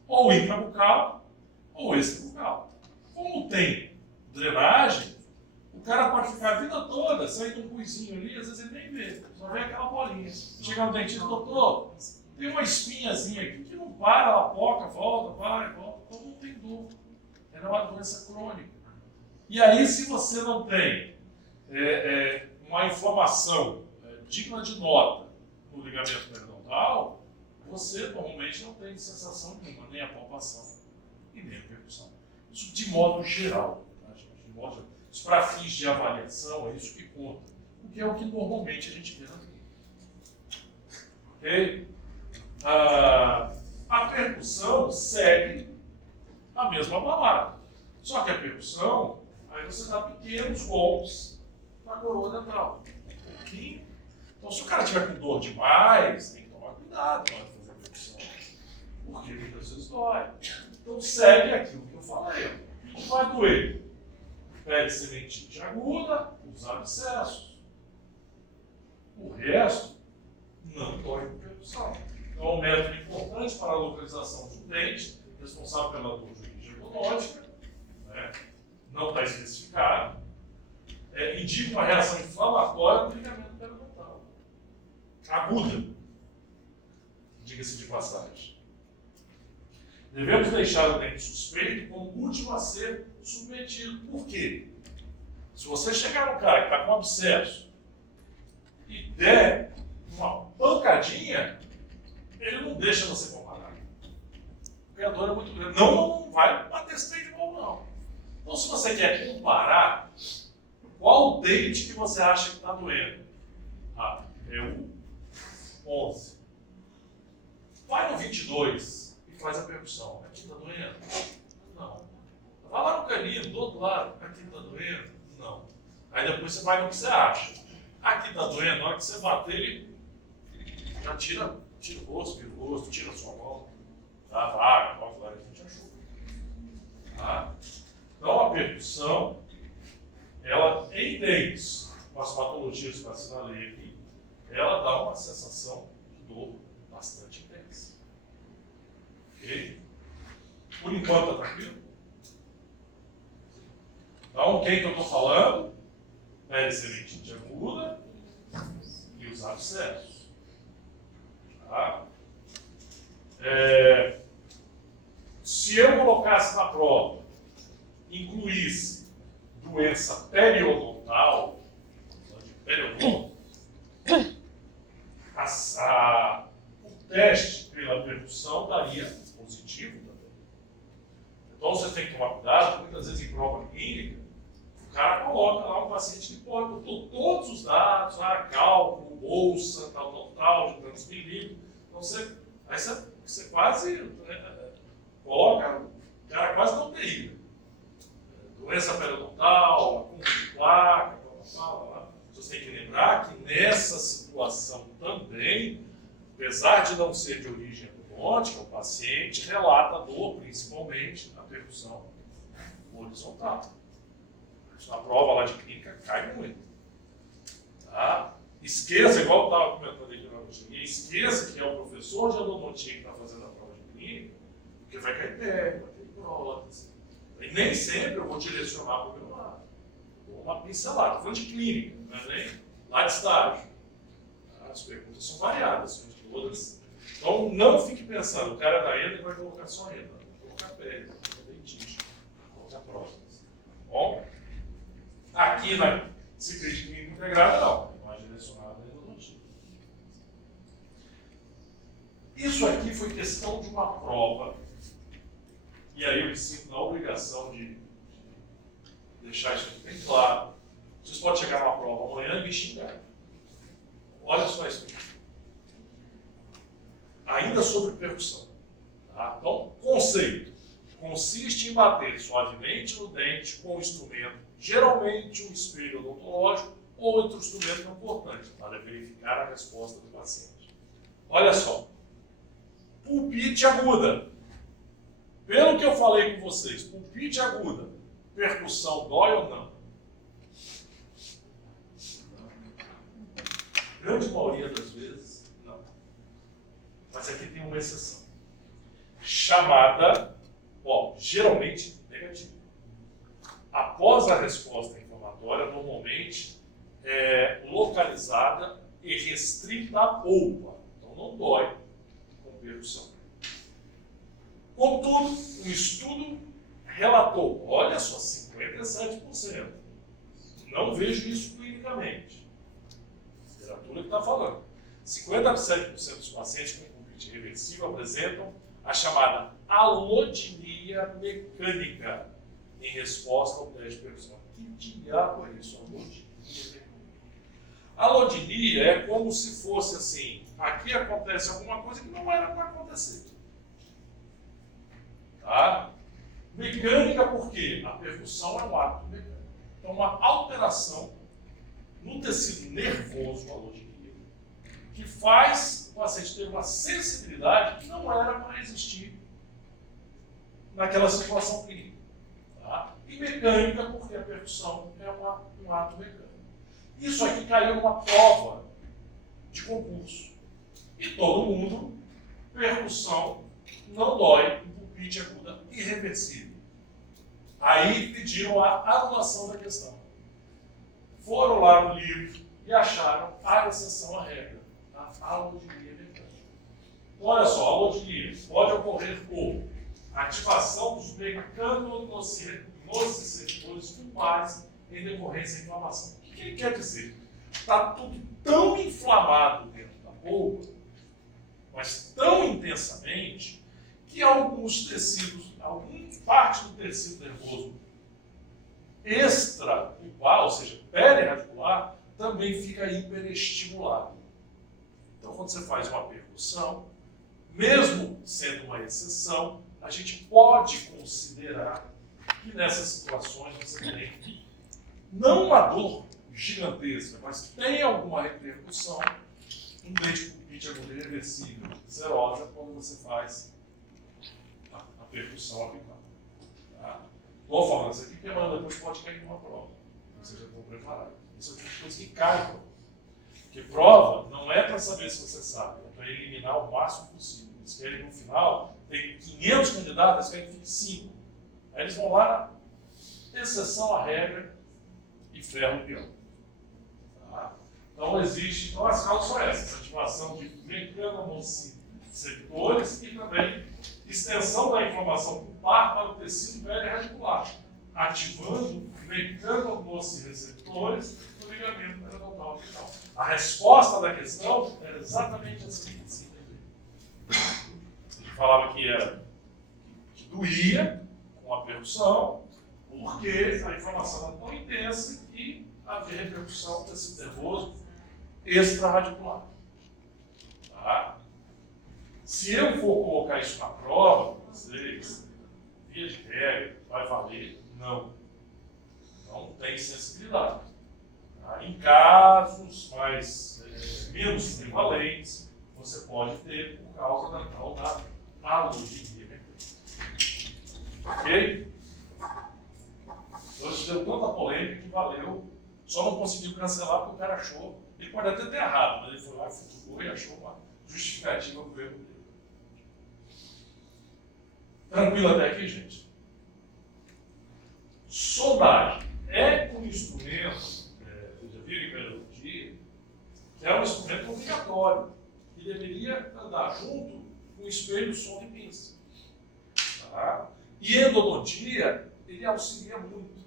ou intrabucal ou extrabucal. Como tem drenagem, o cara pode ficar a vida toda saindo um puizinho ali, às vezes ele nem vê, só vê aquela bolinha. Chega no dentista, doutor, tem uma espinhazinha aqui que não para, ela poca, volta, vai, volta, então não tem dor. É uma doença crônica. E aí, se você não tem uma inflamação digna de nota no ligamento periodontal, você normalmente não tem sensação nenhuma, nem a palpação e nem a percussão. Isso de modo geral, tá, gente? De modo geral. Isso para fins de avaliação é isso que conta, porque é o que normalmente a gente vê na vida. Ok? A percussão segue a mesma balada. Só que a percussão, aí você dá pequenos golpes na coroa dental. Um pouquinho. Então, se o cara tiver com dor demais, tem que tomar cuidado na hora de fazer a percussão. Porque muitas vezes dói. Então, segue aquilo que eu falei. Não vai doer. Pele sementite aguda, os abscessos. O resto não dói com percussão. Então, é um método importante para a localização de um dente, responsável pela dor de origem econômica, né? Não está especificado, indica uma reação inflamatória no ligamento periodontal. Aguda, diga-se de passagem. Devemos deixar o dente suspeito como último a ser submetido. Por quê? Se você chegar no cara que está com abscesso e der uma pancadinha, ele não deixa você comparar. Porque a dor é muito grande. Não vai bater esse de novo, não. Então, se você quer comparar, qual dente que você acha que está doendo? É o 11. Vai no 22 e faz a percussão. Aqui está doendo? Não. Vai lá no canino, do outro lado. Aqui está doendo? Não. Aí depois você vai no que você acha. Aqui está doendo, na hora que você bater, ele já tira o rosto, vira o rosto, tira a sua mão. Tá, vaga, volta lá que a gente achou. Tá? Então, a percussão, ela, em dentes, com as patologias que eu assinalei aqui, ela dá uma sensação de dor bastante intensa. Ok? Por enquanto, está tranquilo? Então, quem que eu estou falando? Pele sementite aguda e os abscessos. Tá? Se eu colocasse na prova, incluísse doença periodontal, o teste pela percussão daria positivo também. Então você tem que tomar cuidado, muitas vezes em prova clínica, o cara coloca lá um paciente que botou todos os dados, cálculo, bolsa, tal, de tantos milímetros. Então aí você quase coloca, o cara quase não tem. Doença periodontal, acúmulo de placa, tal. Você tem que lembrar que nessa situação também, apesar de não ser de origem endodôntica, o paciente relata dor, principalmente na percussão horizontal. Isso na prova lá de clínica cai muito. Tá? Esqueça, igual eu estava comentando aqui na rotina, esqueça que é o professor de endodontia que está fazendo a prova de clínica, porque vai cair pé, vai ter prótese. E nem sempre eu vou direcionar para o meu lado. Vou uma pincelada. Estou falando de clínica, não é nem lá de estágio. As perguntas são variadas, são todas. Então não fique pensando, o cara é da enda e vai colocar só enda. Vai colocar pele, vai colocar dentista, vai colocar prótese. Bom? Aqui na ciclística clínica integrada, não. É mais direcionada à endodontia. Isso aqui foi questão de uma prova. E aí eu me sinto na obrigação de deixar isso aqui bem claro. Vocês podem chegar numa prova amanhã e me xingar. Olha só isso aqui. ainda sobre percussão. Tá? Então, conceito. Consiste em bater suavemente no dente com um instrumento, geralmente um espelho odontológico ou outro instrumento importante, para verificar a resposta do paciente. Olha só. Pulpite aguda. Pelo que eu falei com vocês, pulpite aguda, percussão dói ou não? Grande maioria das vezes, não. Mas aqui tem uma exceção. Chamada, geralmente negativa. Após a resposta inflamatória, normalmente é localizada e restrita à polpa. Então não dói com percussão. Contudo, um estudo relatou, olha só, 57%. Não vejo isso clinicamente. A literatura que está falando. 57% dos pacientes com pulpite reversível apresentam a chamada alodinia mecânica em resposta ao teste de percussão. Que diabo é isso? Alodinia mecânica. Alodinia é como se fosse assim, aqui acontece alguma coisa que não era para acontecer. Tá? Mecânica por quê? A percussão é um ato mecânico. Então, uma alteração no tecido nervoso, alodinia, que faz o paciente ter uma sensibilidade que não era para existir naquela situação clínica. Tá? E mecânica porque a percussão é um ato mecânico. Isso aqui caiu numa prova de concurso. E todo mundo, percussão não dói, pulpite aguda irreversível. Aí pediram a anulação da questão. Foram lá no livro e acharam a exceção à regra, a alodinia mecânica. Então, olha só, a alodinia pode ocorrer por ativação dos mecanonociceptores pulpares em decorrência da inflamação. O que ele quer dizer? Está tudo tão inflamado dentro da polpa, mas tão intensamente, que alguns tecidos, alguma parte do tecido nervoso extrapulpar, ou seja, perirradicular, também fica hiperestimulado. Então, quando você faz uma percussão, mesmo sendo uma exceção, a gente pode considerar que nessas situações você tem não uma dor gigantesca, mas tem alguma repercussão, um dente pulpite aguda irreversível, serosa, quando você faz a percussão aplicada. Tá? Igual falando, isso aqui que manda depois pode cair numa prova. Vocês já estão preparados. Isso é o tipo de coisa que cai. Porque prova não é para saber se você sabe, é para eliminar o máximo possível. Eles querem no final, tem 500 candidatos, eles querem que fique 5. Aí eles vão lá, exceção à regra, e ferram o peão. Tá? Então existe, então as causas são essas, ativação de mecanonociceptores e também extensão da inflamação pulpar para o tecido perirradicular, ativando mecanonociceptores do ligamento periodontal apical. A resposta da questão era exatamente assim que se entendeu. Ele falava que doía com a percussão, porque a inflamação era tão intensa que havia repercussão do tecido nervoso extrarradicular. Tá? Se eu for colocar isso na prova, vocês, via de regra, vai valer? Não. Não tem sensibilidade. Tá? Em casos mais menos prevalentes, você pode ter por causa da tal da alodinia mecânica. Ok? Então isso deu tanta polêmica que valeu, só não conseguiu cancelar porque o cara achou, ele pode até ter errado, mas ele foi lá, futucou e achou uma justificativa para o erro dele. Tranquilo até aqui, gente? Sondagem é um instrumento, vocês já viram em periodontia, que é um instrumento obrigatório, que deveria andar junto com o espelho, som e pinça. Tá? E endodontia, ele auxilia muito.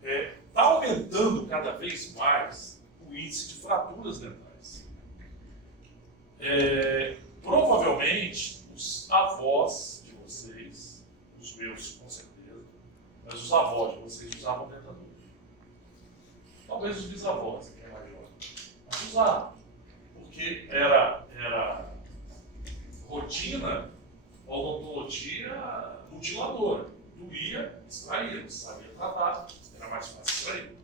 Está aumentando cada vez mais o índice de fraturas dentais. Provavelmente, os avós de vocês, os meus com certeza, mas os avós de vocês usavam dentadura. Talvez os bisavós, que é maior. Mas usavam, porque era rotina, odontologia mutiladora. Doía, extraía, você sabia tratar, era mais fácil extrair.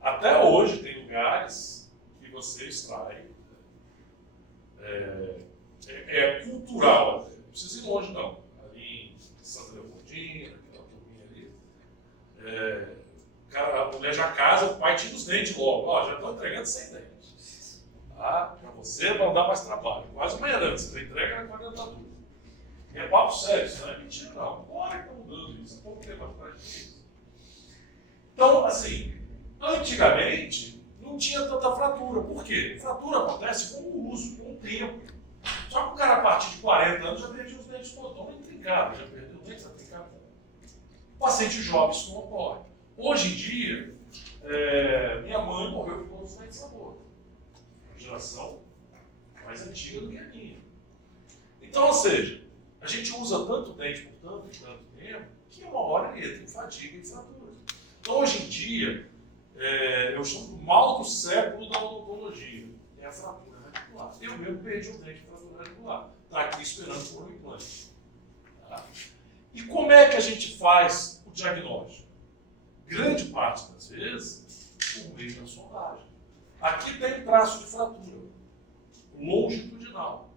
Até hoje tem lugares que você extrai. É cultural até. Não precisa ir longe, não. Ali em Santa Leopoldina, aquela turminha ali. A mulher já casa, o pai tira os dentes logo. Ó, já estão entregando sem dentes. Tá? Para você não dar mais trabalho. Quase uma herança. Você entrega com a dentadura. É papo sério, isso não é mentira, não. Agora que está mudando isso. Há pouco tempo atrás disso. Então, assim, antigamente não tinha tanta fratura. Por quê? Fratura acontece com o uso, com o tempo. Só que o cara, a partir de 40 anos, já perdia os dentes todos. Então, não trincava, já perdeu os dentes, já trincava. O paciente jovem, isso não ocorre. Hoje em dia, minha mãe morreu com todos os dentes na boca. Uma geração mais antiga do que a minha. Então, ou seja, a gente usa tanto dente por tanto e tanto tempo que uma hora ele entra em fadiga e fratura. Então, hoje em dia, eu chamo do mal do século da odontologia. É a fratura radicular. Eu mesmo perdi um dente de fratura radicular. Está aqui esperando por um implante. Tá? E como é que a gente faz o diagnóstico? Grande parte das vezes, por meio da sondagem. Aqui tem traço de fratura longitudinal.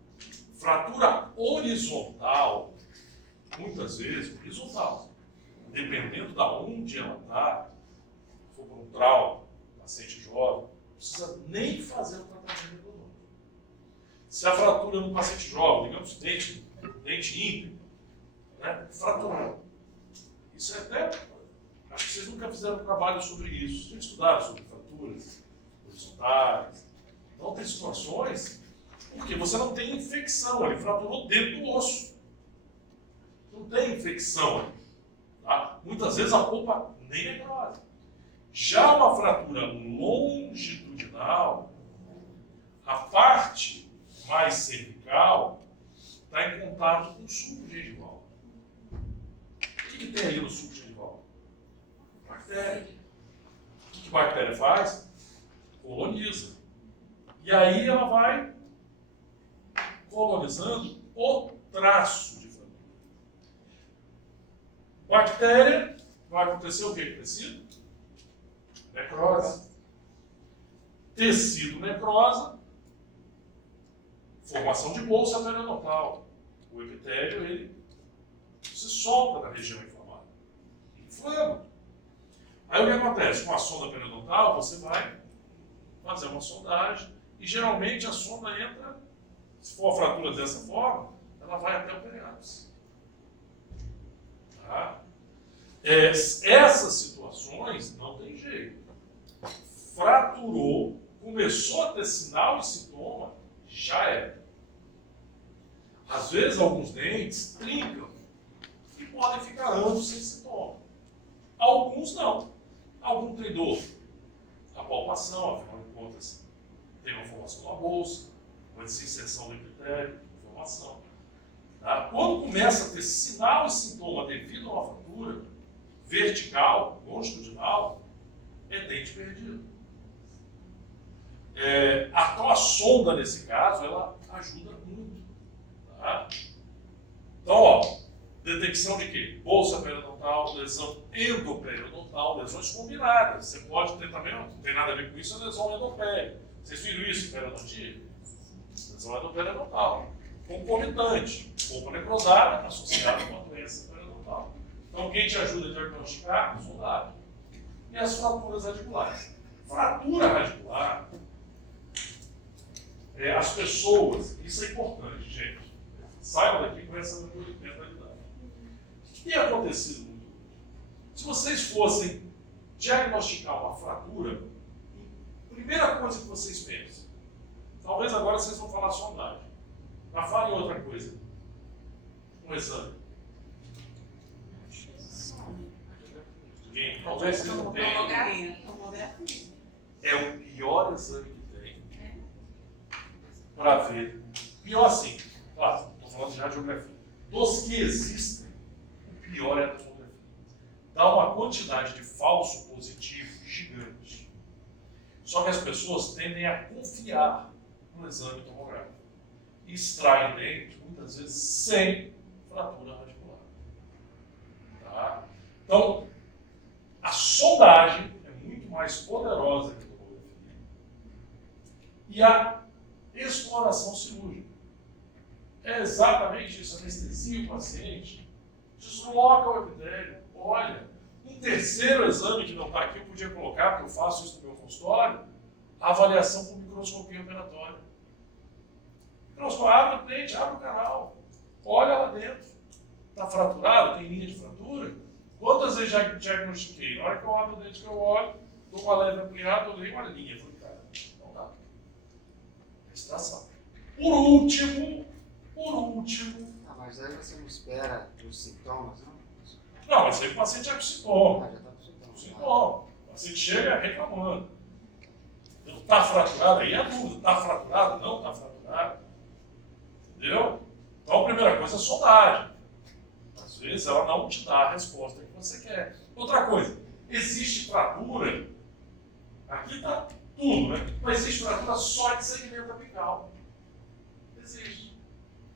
Fratura horizontal, muitas vezes horizontal, dependendo de onde ela está, se for por um trauma, paciente jovem, não precisa nem fazer o tratamento endodôntico. Se a fratura no paciente jovem, digamos, dente íntegro, né, fraturou. Isso é até, acho que vocês nunca fizeram um trabalho sobre isso, vocês estudaram sobre fraturas horizontais. Então tem situações porque você não tem infecção, ele fraturou dentro do osso. Não tem infecção ali. Tá? Muitas vezes a polpa nem é necrose. Já uma fratura longitudinal, a parte mais cervical está em contato com o suco gengival. O que tem ali no suco gengival? Bactéria. O que a bactéria faz? Coloniza. E aí ela vai colonizando o traço de fratura. Bactéria, vai acontecer o que com o tecido? Necrose. Tecido necrosa, formação de bolsa periodontal. O epitélio, ele se solta na região inflamada. Inflama. Aí o que acontece? Com a sonda periodontal, você vai fazer uma sondagem e geralmente a sonda entra, se for a fratura dessa forma, ela vai até o periápice. Tá? Essas situações não tem jeito. Fraturou, começou a ter sinal e sintoma, já era. Às vezes alguns dentes trincam e podem ficar anos sem sintoma. Alguns não. Algum tem dor. A palpação, afinal de contas, tem uma formação na bolsa, uma desinserção do epitélio, formação. Tá? Quando começa a ter sinal e sintoma devido a uma fratura vertical, longitudinal, é dente perdido. Então a sonda, nesse caso, ela ajuda muito. Tá? Então, ó, detecção de quê? Bolsa periodontal, lesão endoperiodontal, lesões combinadas. Você pode ter também, não tem nada a ver com isso, a lesão endopério. Vocês viram isso em periodontia? Lesão endoperiodontal. Concomitante, polpa necrosada associada com a doença periodontal. Então, quem te ajuda a diagnosticar? Sondagem. E as fraturas radiculares. Fratura radicular, as pessoas, isso é importante, gente. Saiam daqui com essa mentalidade. O que tem acontecido muito? Se vocês fossem diagnosticar uma fratura, primeira coisa que vocês pensam, talvez agora vocês vão falar sondagem, mas falem outra coisa. Um exame. Talvez vocês não tenham. É o pior exame que tem para ver. Pior assim, claro, estou falando já de radiografia. Dos que existem, o pior é a tomografia. Dá uma quantidade de falso positivo gigante. Só que as pessoas tendem a confiar no exame tomográfico. extraem dente, muitas vezes sem fratura radicular. Tá? Então, a sondagem é muito mais poderosa que a tomografia. E a exploração cirúrgica é exatamente isso, anestesia o paciente, desloca o epitélio, olha. Um terceiro exame que não está aqui, eu podia colocar, porque eu faço isso no meu consultório, a avaliação por microscopia operatória. Abre o dente, abre o canal, olha lá dentro. Está fraturado? Tem linha de fratura? Quantas vezes já diagnostiquei? Na hora que eu abro o dente que eu olho, dou uma leve ampliada, eu leio uma linha. Falei, cara, não dá. Extração. Por último, Ah, mas aí você não espera os sintomas, não? não, mas aí o paciente é com sintoma. Ah, já está com sintomas. Sintoma. O paciente chega reclamando. Está fraturado? Aí é dúvida. Está fraturado? Não está fraturado. Entendeu? Então a primeira coisa é sondagem. Às vezes ela não te dá a resposta que você quer. Outra coisa, existe fratura. Aqui está tudo, né? Mas existe fratura só de segmento apical. Existe.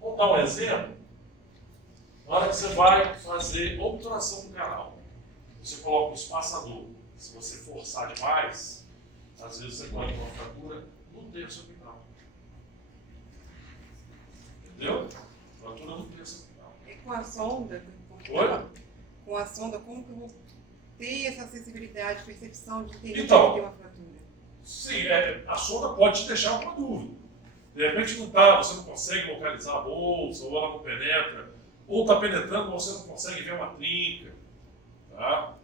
Vamos dar um exemplo? Na hora que você vai fazer obturação do canal, você coloca um espaçador. Se você forçar demais, às vezes você pode ter uma fratura no terço apical. Entendeu? Fratura no terço apical. E com a sonda, Oi? com a sonda, como que eu vou ter essa sensibilidade, percepção de ter Então, uma fratura? Sim, a sonda pode te deixar com uma dúvida. De repente você não consegue localizar a bolsa, ou ela não penetra, ou está penetrando, mas você não consegue ver uma trinca. Tá?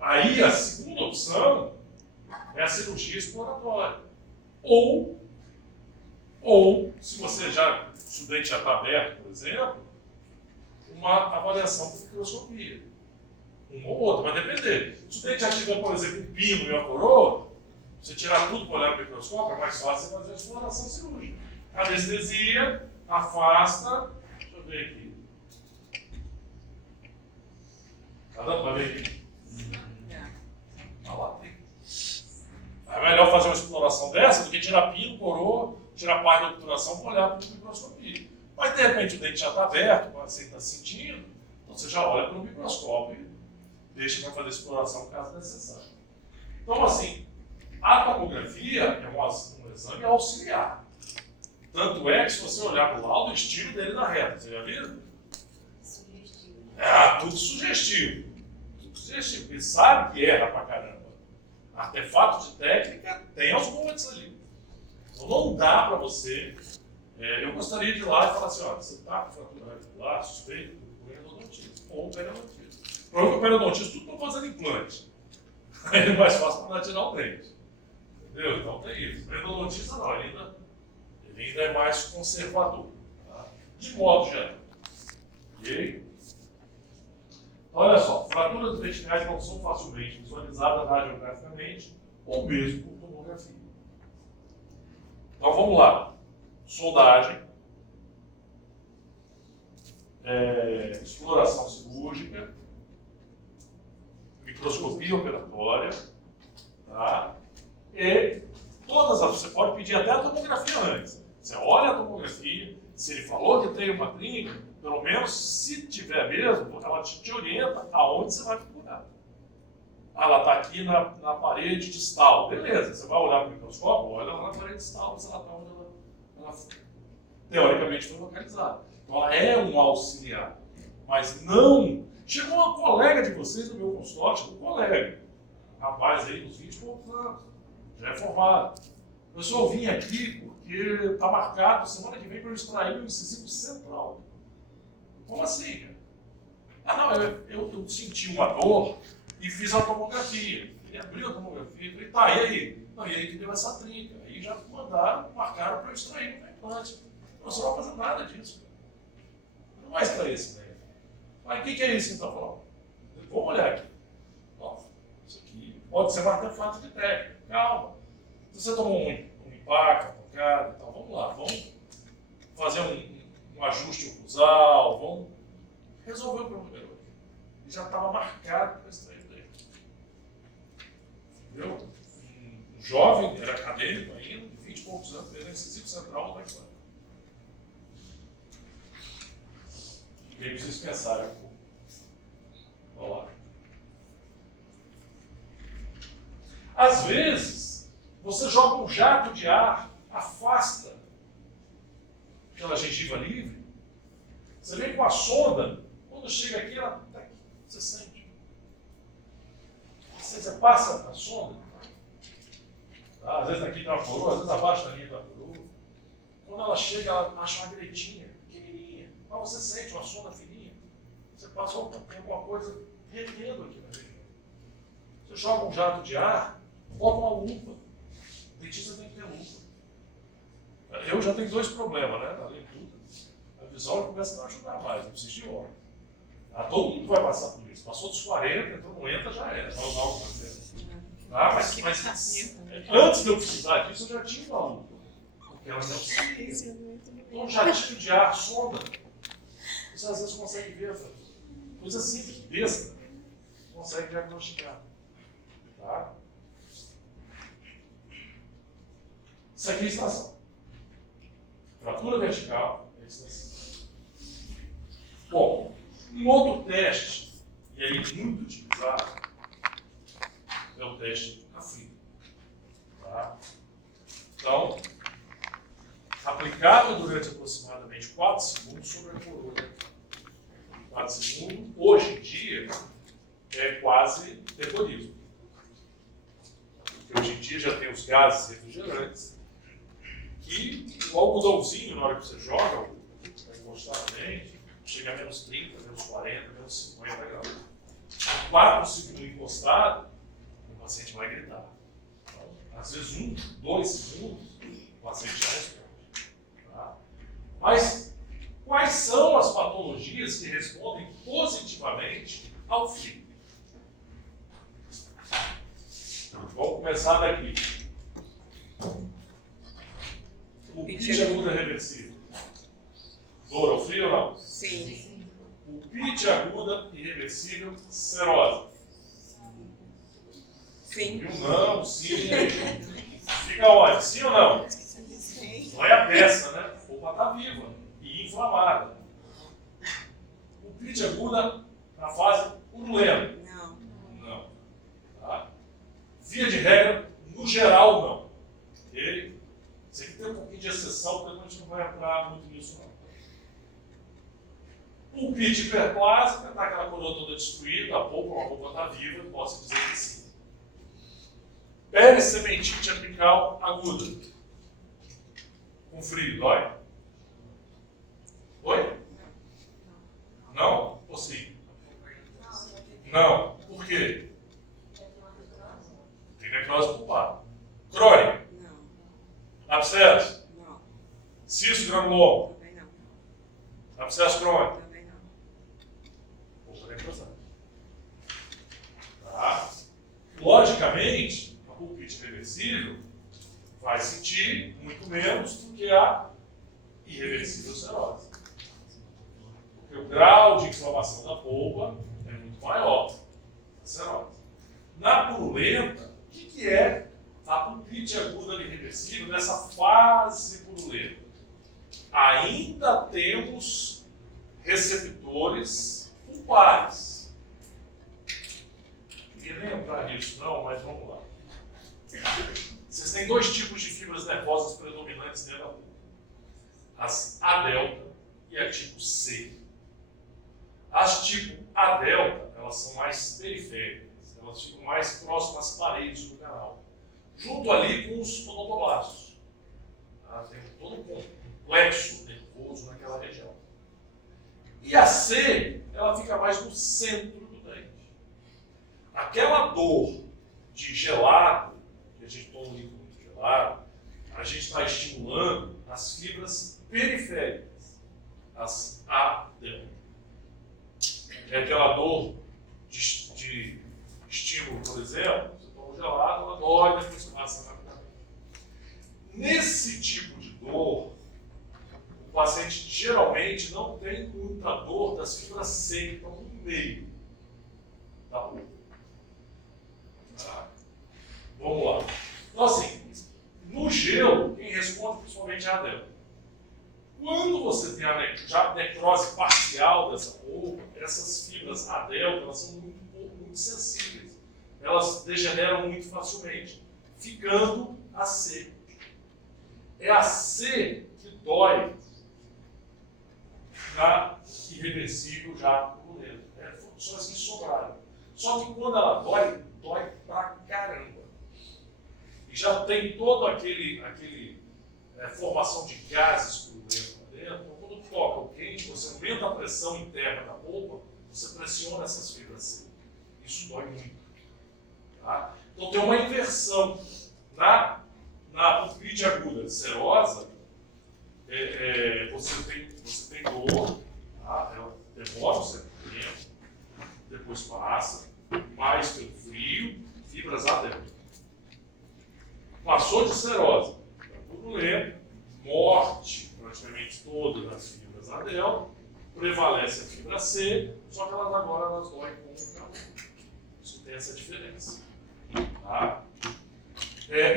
Aí a segunda opção é a cirurgia exploratória. Ou se se o dente já está aberto, por exemplo, uma avaliação por microscopia. Uma ou outra, vai depender. Se o dente já tiver, por exemplo, um pino e uma coroa, você tirar tudo para olhar no microscópio, é mais fácil você fazer a exploração cirúrgica. Anestesia, afasta. Deixa eu ver aqui. Tá dando para ver aqui? Tá lá, tem. É melhor fazer uma exploração dessa do que tirar pino, coroa, tirar parte da obturação para olhar para o microscopio. Mas de repente o dente já está aberto, o paciente está sentindo, então você já olha para o microscópio e deixa para fazer exploração caso necessário. Então, assim, a tomografia é um exame auxiliar. Tanto é que se você olhar para o laudo, o estilo dele na reta, você já viu? Sugestivo. Tudo sugestivo. Tudo sugestivo, porque sabe que erra pra caramba. Artefato de técnica tem aos montes ali. Então não dá para você. Eu gostaria de ir lá e falar assim: ó, você está com fratura radicular, suspeito do endodontista ou periodontista. O problema é que o periodontista tudo estão fazendo implante. Aí é mais fácil para tirar o dente. Entendeu? Então tem isso. O endodontista não, ele ainda é mais conservador. Tá? De modo geral. Ok? Olha só, fraturas intestinais não são facilmente visualizadas radiograficamente ou mesmo por tomografia. Então vamos lá. Sondagem, exploração cirúrgica, microscopia operatória, tá? E você pode pedir até a tomografia antes. Você olha a tomografia, se ele falou que tem uma trinca, pelo menos se tiver mesmo, ela te orienta aonde você vai procurar. Ela está aqui na parede distal. Beleza, você vai olhar no microscópio, olha lá na parede distal, você ela está onde ela teoricamente foi localizada. Então ela é um auxiliar. Mas não. Chegou uma colega de vocês no meu consultório, chegou um colega. Um rapaz aí dos 20 e poucos anos, já é formado. Eu só vim aqui porque está marcado semana que vem para eu extrair meu incisivo central. Como assim, cara? Não, eu senti uma dor e fiz a tomografia. Ele abriu a tomografia e falei, tá, e aí? Não, e aí que deu essa trinca. Aí já marcaram para eu extrair meu implante. Você não vai fazer nada disso, cara. Não vai extrair esse daí. Mas o que é isso então? Falou, vamos olhar aqui. Ó, isso aqui pode ser um artefato de técnica. Calma. Se você tomou um impacto, uma pancada, então vamos lá, vamos fazer um ajuste oclusal, vamos resolver o problema. Ele já estava marcado para extrair daí. Entendeu? Um jovem, era acadêmico ainda, de 20 e poucos anos, fez incisivo central no backslide. E aí vocês pensarem, vamos lá. Às vezes, você joga um jato de ar, afasta aquela gengiva livre. Você vem com a sonda, quando chega aqui, ela está aqui, você sente. Você passa a sonda, tá? Às vezes aqui está uma coroa, às vezes abaixo da linha está a coroa. Quando ela chega, ela acha uma direitinha, pequenininha, mas você sente uma sonda fininha. Você passa, opa, tem alguma coisa retendo aqui na região. Você joga um jato de ar, bota uma lupa. O dentista tem que ter lupa. Eu já tenho 2 problemas, né? Além de tudo, a visão começa a não ajudar mais, eu preciso de óculos. Todo mundo vai passar por isso. Passou dos 40, então não entra, já era. Vai usar o mas antes de eu precisar disso, eu já tinha uma lupa. Porque ela não precisa. Então, um jatinho de ar, sonda. Você às vezes consegue ver, coisa simples, besta, consegue diagnosticar. Tá? Isso aqui é estação. Fratura vertical é estação. Bom, um outro teste, e aí muito utilizado, é o teste aflito. Tá? Então, aplicado durante aproximadamente 4 segundos sobre a coroa. 4 segundos, hoje em dia, é quase terrorismo. Porque hoje em dia já tem os gases refrigerantes, que o algodãozinho, na hora que você joga, vai encostar na mente, chega a menos 30, menos 40, menos 50 graus. 4 segundos encostado, o paciente vai gritar. Então, às vezes 1, 2 segundos, o paciente já responde. Tá? Mas quais são as patologias que respondem positivamente ao frio? Vamos começar daqui. O pitch agudo é reversível. Dor ao frio ou não? Sim. O pitch aguda irreversível, serose. Sim. Viu? Não, sim. Fica onde? Sim ou não? Não é a peça, né? A polpa está viva e inflamada. O pitch aguda na fase purulenta. Não. Não. Tá? Via de regra, no geral, não. Ok? Você tem que ter um pouquinho de exceção, porque a gente não vai entrar muito nisso, não. O pitch hiperplásica, está aquela coroa toda destruída, a polpa está viva, posso dizer que sim. Perisementite apical aguda. Com frio, dói? Oi? Não? Ou sim? Não. Por quê? Tem necrose pulpar. Crônica. Não. Abscesso. Não. Cisto granuloma. Também não. Abscesso crônico. Também não. Polpa necrosada. Tá? Logicamente, a pulpite reversível vai sentir muito menos do que a irreversível serose. Porque o grau de inflamação da polpa é muito maior da serose. Na purulenta, o que é a pulpite aguda irreversível nessa fase purulenta? Ainda temos receptores pulpares. Não queria nem entrar nisso não, mas vamos lá. Vocês têm 2 tipos de fibras nervosas predominantes dentro da pulpa. As A delta e a tipo C. As tipo A delta, elas são mais periféricas, elas ficam mais próximas às paredes do canal, junto ali com os odontoblastos. Tá? Tem todo um complexo nervoso naquela região. E a C, ela fica mais no centro do dente. Aquela dor de gelado, que a gente toma um líquido muito gelado, a gente está estimulando as fibras periféricas, as A delta. É aquela dor de estímulo, por exemplo, você toma um gelado, ela dói, depois passa rapidamente. Nesse tipo de dor, o paciente geralmente não tem muita dor das fibras C, que estão no meio da boca. Tá? Vamos lá. Então, assim, no gelo, quem responde principalmente é a delta. Quando você tem já a necrose parcial dessa polpa, essas fibras A delta, elas são muito sensíveis. Elas degeneram muito facilmente, ficando a C. É a C que dói na irreversível já purulenta. São as que sobraram. Só que quando ela dói, dói pra caramba. E já tem todo aquele formação de gases purulentos lá dentro. Então, quando toca o quente, você aumenta a pressão interna da polpa, você pressiona essas fibras C. Isso dói muito. Tá? Então tem uma inversão na pulpite aguda serosa. Você tem dor, tá? Ela demora um certo tempo, depois passa, mais pelo frio, fibras A delta. Passou de serosa, purulenta, morte praticamente toda das fibras A delta, prevalece a fibra C, só que elas agora doem com o calor. Isso tem essa diferença. Tá?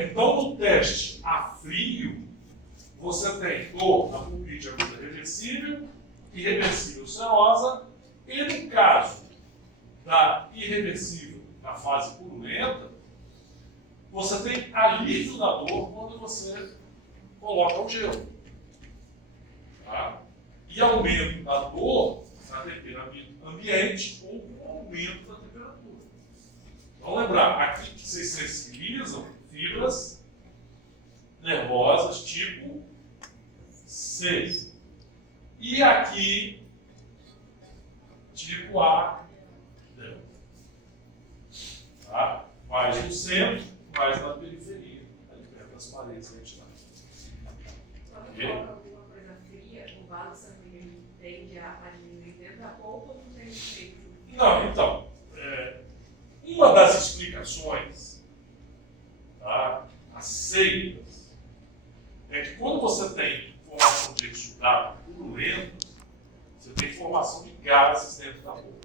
Então, no teste a frio, você tem dor na pulpite aguda reversível, irreversível serosa, e no caso da irreversível na fase purulenta, você tem alívio da dor quando você coloca o gelo. Tá? E aumento da dor na temperatura ambiente ou com aumento da temperatura. Então, lembrar, aqui que vocês sensibilizam fibras nervosas tipo C. E aqui, tipo A, delta. Tá? Mais no centro, mais na periferia, ali perto das paredes ventiladas. Quando coloca alguma coisa fria, o vaso sanguíneo tende a diminuir dentro da polpa ou não tem efeito? Não, então, uma das explicações, tá, aceitas, é que quando você tem formação de exudado purulenta, você tem formação de gases dentro da boca.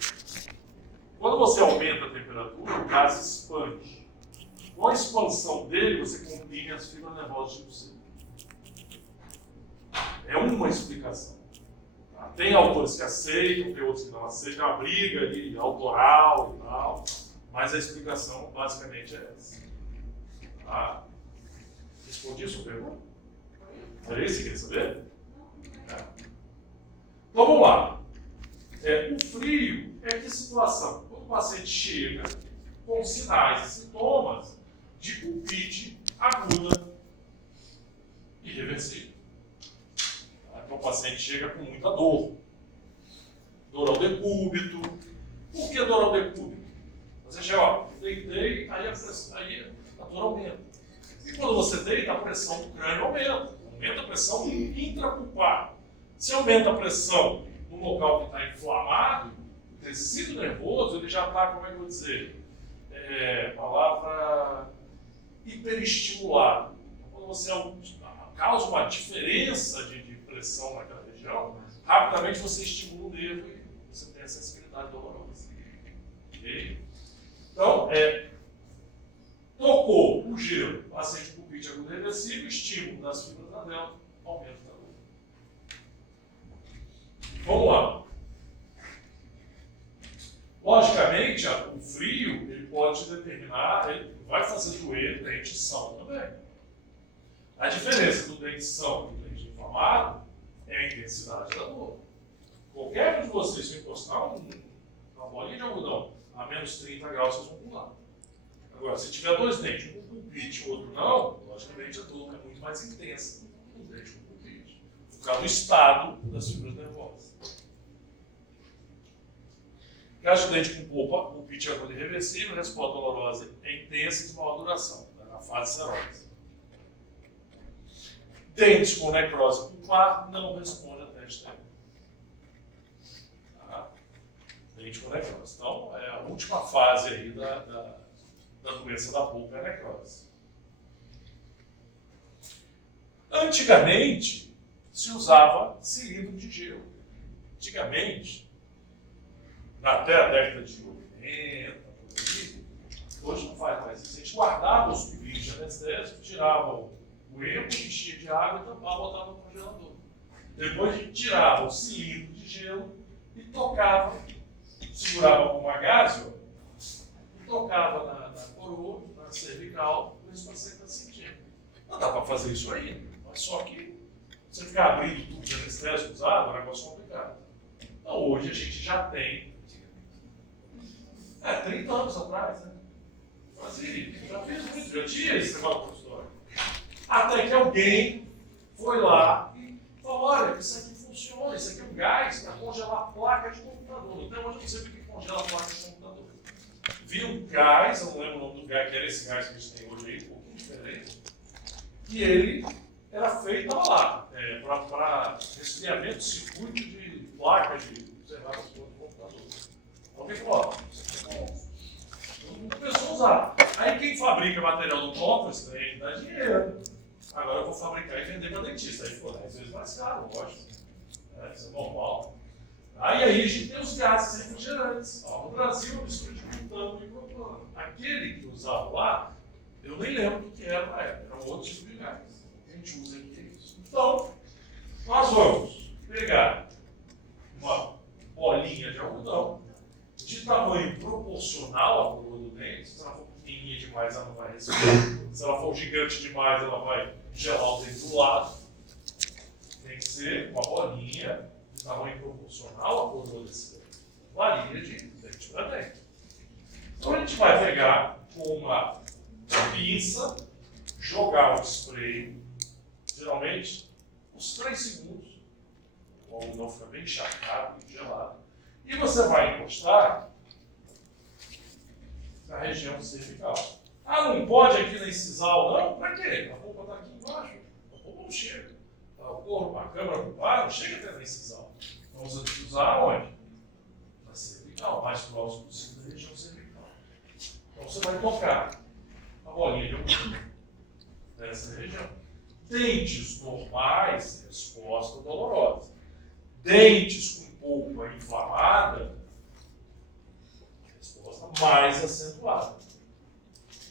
Quando você aumenta a temperatura, o gás expande. Com a expansão dele, você comprime as fibras nervosas tipo C. É uma explicação. Tá? Tem autores que aceitam, tem outros que não aceitam, é uma briga ali, autoral e tal, mas a explicação basicamente é essa. Tá? Respondi a sua pergunta? Era isso que queria saber? Então vamos lá. O frio é que situação? Quando o paciente chega com sinais e sintomas de pulpite aguda irreversível. Então o paciente chega com muita dor. Dor ao decúbito. Por que dor ao decúbito? Você chega, ó, deitei, aí a dor aumenta. E quando você deita, a pressão do crânio aumenta. Aumenta a pressão intrapulpar. Se aumenta a pressão no local que está inflamado, o tecido nervoso, ele já está, como é que eu vou dizer? Palavra hiperestimulado. Então, quando você causa uma diferença de pressão naquela região, rapidamente você estimula o nervo e você tem a sensibilidade dolorosa. Ok? Então, tocou o gelo, paciente com pulpite aguda reversível, estímulo das fibras da delta, aumento da dor. Vamos lá. Logicamente, o frio ele pode determinar, ele vai fazer doer dentição também. A diferença do dentição e do dente inflamado é a intensidade da dor. Qualquer um de vocês, se encostar uma bolinha de algodão a menos 30 graus, vocês vão pular. Agora, se tiver dois dentes, um com pulpite e o outro não, logicamente a dor é muito mais intensa no dente com pulpite, por causa do estado das fibras nervosas. Caso de dente com polpa, pulpite aguda irreversível, resposta dolorosa é intensa e de maior duração, na fase serosa. Dentes com necrose pulpar não responde a teste técnico. Tá? Dente com necrose. Então, é a última fase aí da doença da polpa é a necrose. Antigamente, se usava cilindro de gelo. Antigamente, até a década de 80, hoje não faz mais isso. A gente guardava os tubinhos de anestésico, tirava o erro, enchia de água e tampava, botava no congelador. Depois a gente tirava o cilindro de gelo e tocava, segurava com uma gásio e tocava na coroa, na cervical, para esse paciente está sentindo. Não dá para fazer isso aí, mas só que você ficar abrindo tubo de anestésico usado é um negócio complicado. Então hoje a gente já tem 30 anos atrás, né? Fazia, já fiz muito, já tinha esse negócio de consultório. Até que alguém foi lá e falou, olha, isso aqui funciona, isso aqui é um gás para congelar a placa de computador. Então hoje eu não sei o que congela a placa de computador. Vi um gás, eu não lembro o nome do gás, que era esse gás que a gente tem hoje aí, um pouquinho diferente, e ele era feito, estava lá, para resfriamento de circuito de placa de, sei lá, de computador. Alguém falou, ó, isso aqui é bom. Todo mundo começou a usar. Aí quem fabrica material do próprio, isso daí dá dinheiro. Agora eu vou fabricar e vender para dentista. Aí ficou 10 vezes mais caro, lógico. Isso é normal. Aí a gente tem os gases refrigerantes. No Brasil, eu estou disputando e propõe. Aquele que usava lá, eu nem lembro o que era na época. Era um outro tipo de gás. O que a gente usa aqui é isso. Então, nós vamos pegar uma bolinha de algodão de tamanho proporcional à coroa do dente. Se ela for pequenininha demais, ela não vai respirar. Se ela for gigante demais, ela vai gelar o dente do lado. Tem que ser uma bolinha de tamanho proporcional à coroa desse dente. Varia de dente para dente. Então a gente vai pegar com uma pinça, jogar o spray, geralmente uns 3 segundos. O algodão fica bem encharcado, bem gelado. E você vai encostar na região cervical. Não pode aqui na incisal, não? Para quê? A roupa está aqui embaixo. A roupa não chega. O corpo, a câmera do bar não chega até na incisal. Então você tem que usar onde? Na cervical, mais próximo possível da região cervical. Então você vai tocar a bolinha de algodão nessa região. Dentes normais, resposta dolorosa. Dentes com polpa inflamada, resposta mais acentuada.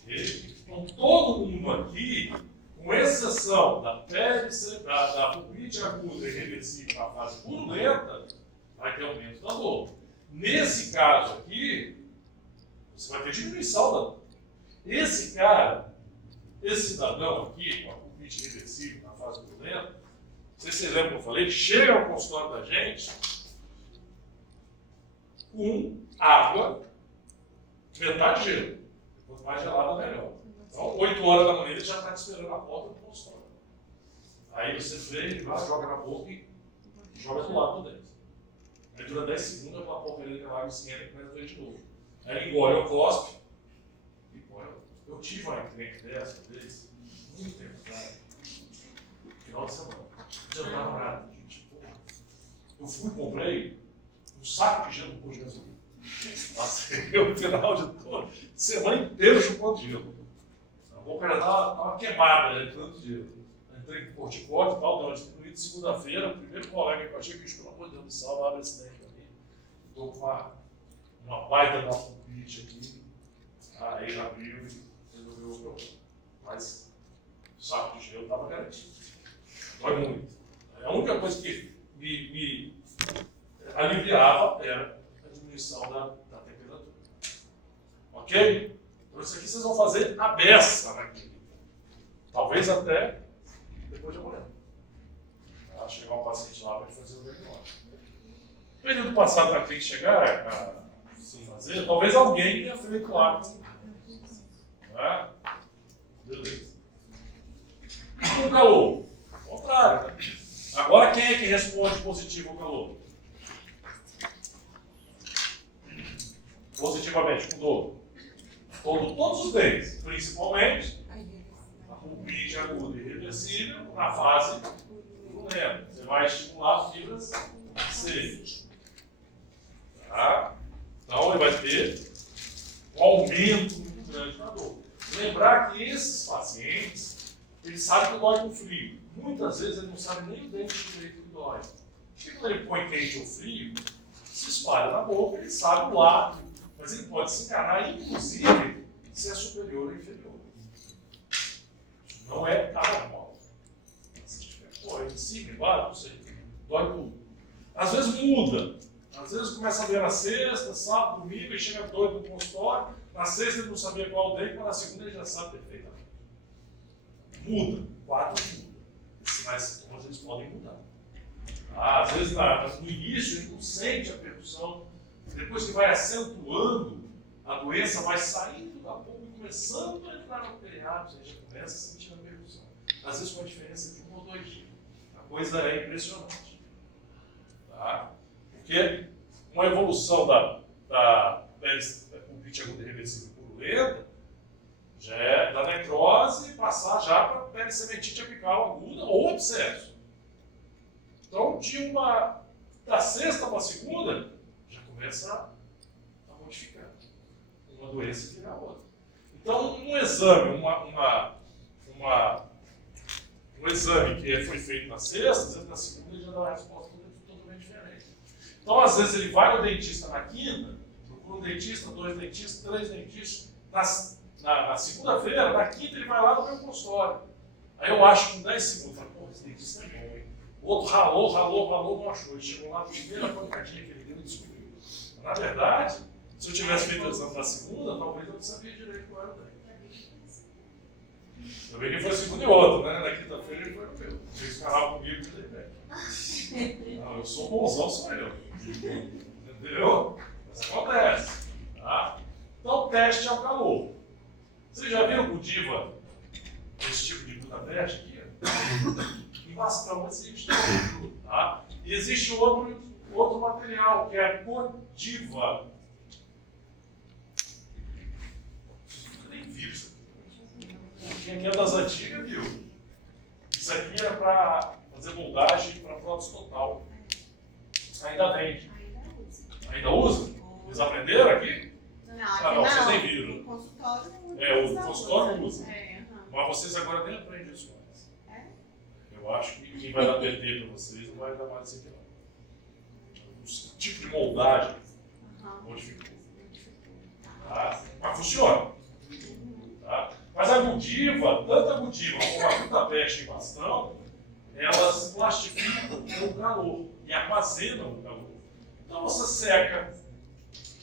Okay? Então, todo mundo aqui, com exceção da pele, da pulpite aguda e reversível na fase purulenta, vai ter aumento da dor. Nesse caso aqui, você vai ter diminuição da dor. Esse cara, esse cidadão aqui, com a pulpite reversível na fase purulenta, não sei se vocês lembram que eu falei, chega ao consultório da gente com água, metade de gelo. Quanto mais gelada, melhor. Então, 8 horas da manhã, ele já está te esperando na porta do consultório. Aí você vem, vai, joga na boca e joga do lado do dente. Aí dura 10 segundos, aquela porcaria daquela água esquenta e começa a doer de novo. Aí ele engole o cospe e põe. Eu tive uma cliente dessa vez, muito tempo atrás, no final de semana. Não adiantava nada, gente. Eu fui e comprei um saco de gelo por gasolina. Passei o final de toda semana inteira chupando gelo. A boca já estava queimada de tanto gelo. Entrei com corticóide e tal, deu uma diminuída. Segunda-feira, o primeiro colega que eu achei que pelo amor de Deus do céu, abre esse dente pra mim. Estou com uma baita da pulpite aqui. Aí ele abriu e resolveu o problema. Mas o saco de gelo estava garantido. Dói muito. A única coisa que me aliviava era a diminuição da temperatura. Ok? Então isso aqui vocês vão fazer a beça na clínica. Talvez até depois de amanhã. Chegar um paciente lá para fazer o diagnóstico. No período passado, para quem chegar sem fazer, talvez alguém tenha feito lá. Né? Beleza. E com calor? Ao contrário. Né? Agora, quem é que responde positivo ao calor? Positivamente, com dor. Todos os dentes, principalmente a pulpite aguda e irreversível, na fase purulenta. Você vai estimular fibras secas. Tá? Então, ele vai ter um aumento muito grande na dor. Lembrar que esses pacientes, eles sabem que dói com frio. Muitas vezes ele não sabe nem o dente direito que dói. Porque quando ele põe quente ou frio, se espalha na boca, ele sabe o lado, mas ele pode se enganar, inclusive, se é superior ou inferior. Isso não é anormal. Se tiver, pô, em cima, embaixo, não sei. dói tudo. Às vezes muda. Às vezes começa a ver na sexta, sábado, domingo, e chega doido no consultório. Na sexta ele não sabia qual dente, mas na segunda ele já sabe perfeitamente. Muda. O quadro muda. Esses sinais e sintomas eles podem mudar. Às vezes no início ele não sente a percussão. Depois que vai acentuando, a doença vai saindo da boca e começando a entrar no periápio, você já começa a sentir a percussão. Às vezes com a diferença de 1 ou 2 dias. A coisa é impressionante. Tá? Porque uma evolução da pulpite aguda irreversível purulenta já é da necrose passar já para a perissementite apical aguda ou abscesso. Então, da sexta para a segunda, já começa a modificar. Uma doença vira a outra. Então, um exame, um exame que foi feito na sexta, às vezes na segunda ele já dá uma resposta totalmente diferente. Então, às vezes ele vai no dentista na quinta, procura um dentista, 2 dentistas, 3 dentistas. Na segunda-feira, na quinta ele vai lá no meu consultório. Aí eu acho que com 10 segundos, eu falo, pô, esse dentista é bom, hein? O outro ralou, não achou. Ele chegou lá, a primeira pancadinha que ele deu e descobriu. Na verdade, se eu tivesse feito o exame na segunda, talvez eu não sabia direito qual era o dente. Eu vi que foi segundo e outro, né? Na quinta-feira ele foi o meu. Ele escarrava comigo e dei bem. Não, eu sou bonzão, sou eu. Entendeu? Mas acontece. Tá? Então, teste ao calor. Vocês já viram o Diva, esse tipo de Budapeste aqui? Em bastão existe. Tá? E existe outro material, que é a Godiva. Eu nem vi isso aqui. Quem é das antigas viu. Isso aqui é para fazer moldagem para prótese total. Ainda vende. Ainda usa? Eles aprenderam aqui? Não, vocês nem viram. O consultório O consultório usa. Aham. Mas vocês agora nem aprendem isso mais. É? Eu acho que quem vai dar PT para vocês não vai dar mais isso aqui não. O tipo de moldagem modificou. Tá? Mas funciona. Tá? Mas a Godiva, tanto a Godiva como a Budapeste em bastão, elas plastificam o calor e armazenam o calor. Então você seca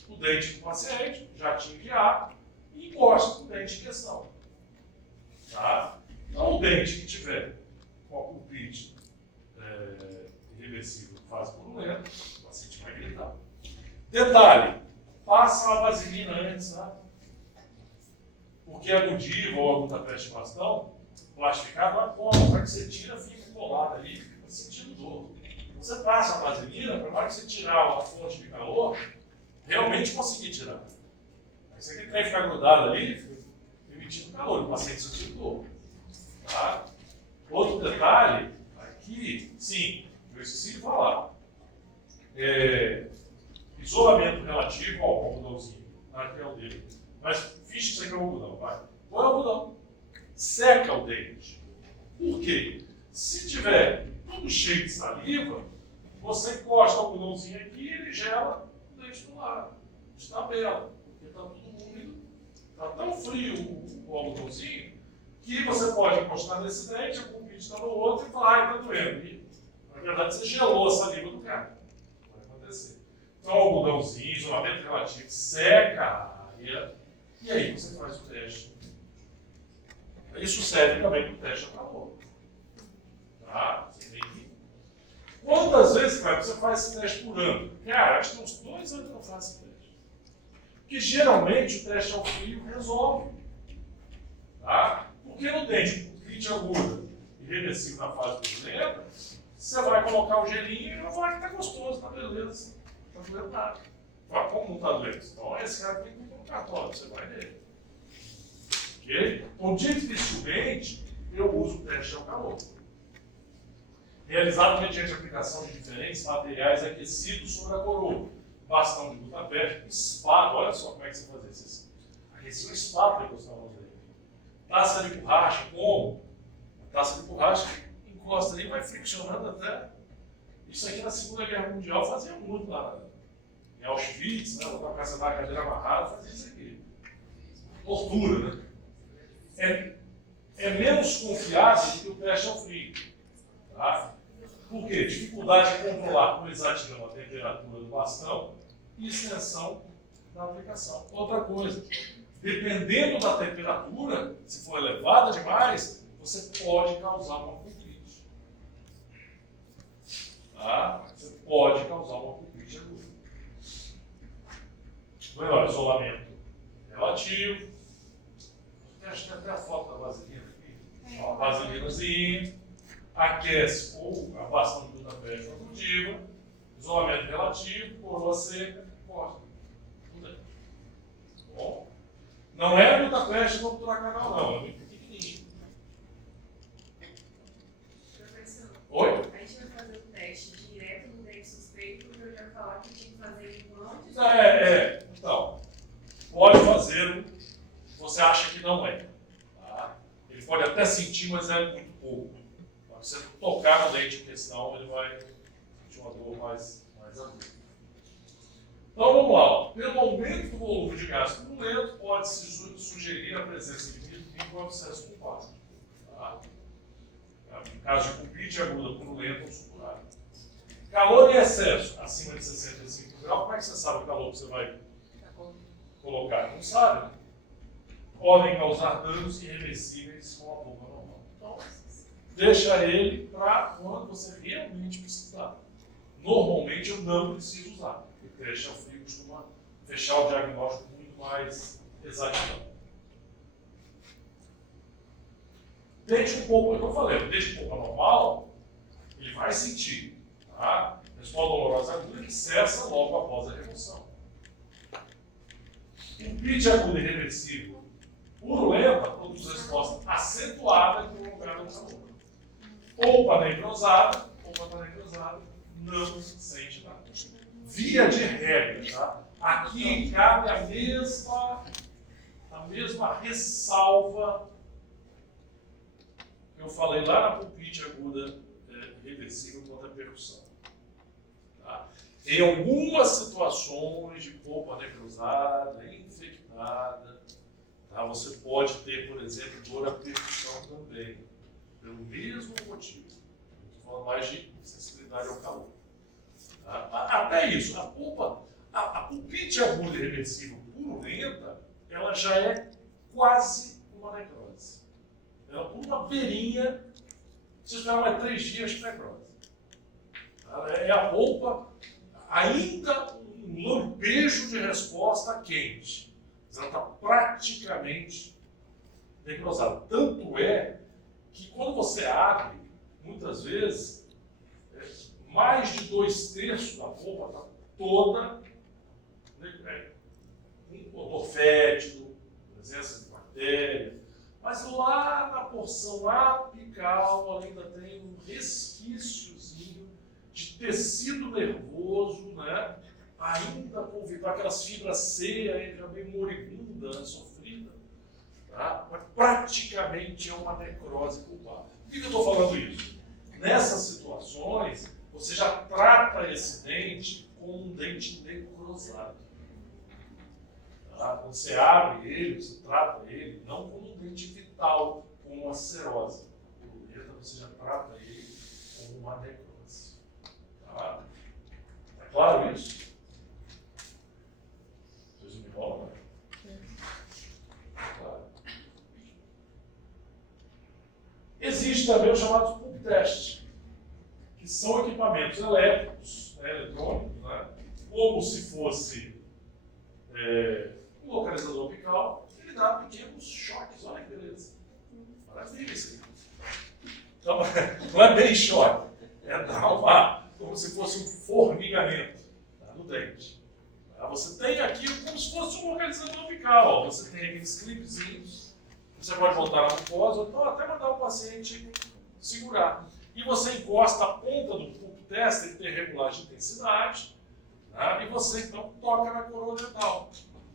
o dente do paciente, jatinho de ar, e encosta o dente em questão. Tá? Então o dente que tiver com a pulpite irreversível fase purulenta, o paciente vai gritar. Detalhe, passa a vaselina antes, tá? Porque a Godiva ou a Budapeste bastão, plastificado, a cola, para que você tira, fica colado ali, fica sentindo dor. Você passa a vaselina para hora que você tirar a fonte de calor, realmente conseguir tirar. Aí você quer ficar grudado ali, emitindo calor, o paciente sentindo dor. Tá? Outro detalhe, aqui, sim, eu esqueci de falar. Isolamento relativo ao algodãozinho. Aqui é o dele. Mas finge que isso aqui é o algodão, vai. Põe o algodão. Seca o dente. Por quê? Se tiver tudo cheio de saliva, você encosta o algodãozinho aqui e ele gela o dente do lado. De tabela. Porque está tudo úmido. Está tão frio o algodãozinho que você pode encostar nesse dente, a pulpite está no outro e falar, está doendo. E, na verdade, você gelou a saliva do cara. Vai acontecer. Então, algodãozinho, isolamento relativo, seca a área e aí você faz o teste. Isso serve também para o teste ao calor. Tá? Você tem que... Quantas vezes, cara, você faz esse teste por ano? Cara, acho que tem uns 2 anos que eu faço esse teste. Porque geralmente o teste ao frio resolve. Tá? Porque no dente, pulpite aguda e irreversível na fase purulenta, você vai colocar o gelinho e vai estar gostoso, tá beleza. Não está doendo nada. Fala, como não está doendo? Então esse cara tem que ir no cartório, você vai nele. Ok? Então, dificilmente eu uso o teste ao calor. Realizado mediante a aplicação de diferentes materiais aquecidos sobre a coroa. Bastão de Budapeste, espada, olha só como é que você faz isso. Aquecia uma espada para encostar no dele. Taça de borracha, como? A taça de borracha encosta ali e vai friccionando até. Isso aqui na Segunda Guerra Mundial fazia muito lá em Auschwitz, né? Na casa da cadeira amarrada, fazia isso aqui. Tortura, né? É menos confiável do que o teste ao frio. Tá? Por quê? Dificuldade de controlar com exatidão a temperatura do bastão e extensão da aplicação. Outra coisa, dependendo da temperatura, se for elevada demais, você pode causar uma pulpite. Tá? Você pode causar uma pulpite aguda. Melhor, isolamento relativo. Acho que até a foto da vaselina aqui. Uma vaselinazinha. Aquece ou a bastão de Budapeste produtiva. Isolamento relativo, coroa seca, corta. Tudo aí. Bom? Não é Budapeste no canal, não. É muito pequenininho. Professor, Oi? a gente vai fazer o teste direto no dente suspeito, porque eu já falar que tinha que fazer ele antes. Então, pode fazer. Você acha que não é. Tá? Ele pode até sentir, mas é muito pouco. Pode você tocar no dente, porque senão ele vai sentir uma dor mais aguda. Então vamos lá. Pelo aumento do volume de gás purulento, pode-se sugerir a presença de microabscesso pulpar. Tá? No caso de pulpite aguda, purulenta ou supurada. Calor em excesso, acima de 65 graus, como é que você sabe o calor que você vai colocar? Não sabe, né? Podem causar danos irreversíveis com a bomba normal. Então, deixa ele para quando você realmente precisar. Normalmente eu não preciso usar. O teste ao frio costuma fechar o diagnóstico muito mais exatamente. Dente com polpa, eu falei, dente com polpa normal, ele vai sentir. Tá? Resposta dolorosa aguda que cessa logo após a remoção. Pulpite aguda irreversível purulenta produz resposta acentuada e prolongada no calor. Polpa necrosada não sente nada. Via de regra, tá? Aqui cabe a mesma ressalva que eu falei lá na pulpite aguda reversível contra a percussão. Tá? Em algumas situações de polpa necrosada, infectada, tá? Você pode ter, por exemplo, dor à percussão também, pelo mesmo motivo. Estou falando mais de sensibilidade ao calor. Tá? Até isso, a pulpite aguda irreversível purulenta, ela já é quase uma necrose. Ela, por uma beirinha, você espera mais 3 dias de necrose. Tá? É a polpa ainda um lampejo de resposta quente. Mas ela está praticamente necrosada. Tanto é que quando você abre, muitas vezes, mais de 2/3 da polpa está toda com odor fétido, presença de bactéria. Mas lá na porção apical ainda tem um resquíciozinho de tecido nervoso, né? Ainda com aquelas fibras C, ainda bem moribunda, sofrida. Tá? Mas praticamente é uma necrose pulpar. Por que eu estou falando isso? Nessas situações, você já trata esse dente como um dente necrosado. Tá? Quando você abre ele, você trata ele não como um dente vital, como uma serose. Você já trata ele como uma necrose. Tá? Tá claro isso? Vocês me enrolam, né? Claro. Existe também os chamados pulp test, que são equipamentos elétricos, eletrônicos, né? Como se fosse um localizador apical, ele dá pequenos choques. Olha que beleza. Maravilha isso aqui. Então, não é bem choque, é dar como se fosse um formigamento, tá, no dente. Tá? Você tem aqui como se fosse um localizador apical. Ó. Você tem aqueles clipezinhos, você pode botar na mucosa, ou então até mandar o paciente segurar. E você encosta a ponta do pulp test, ele tem regulagem de intensidade, tá? E você então toca na coroa dental.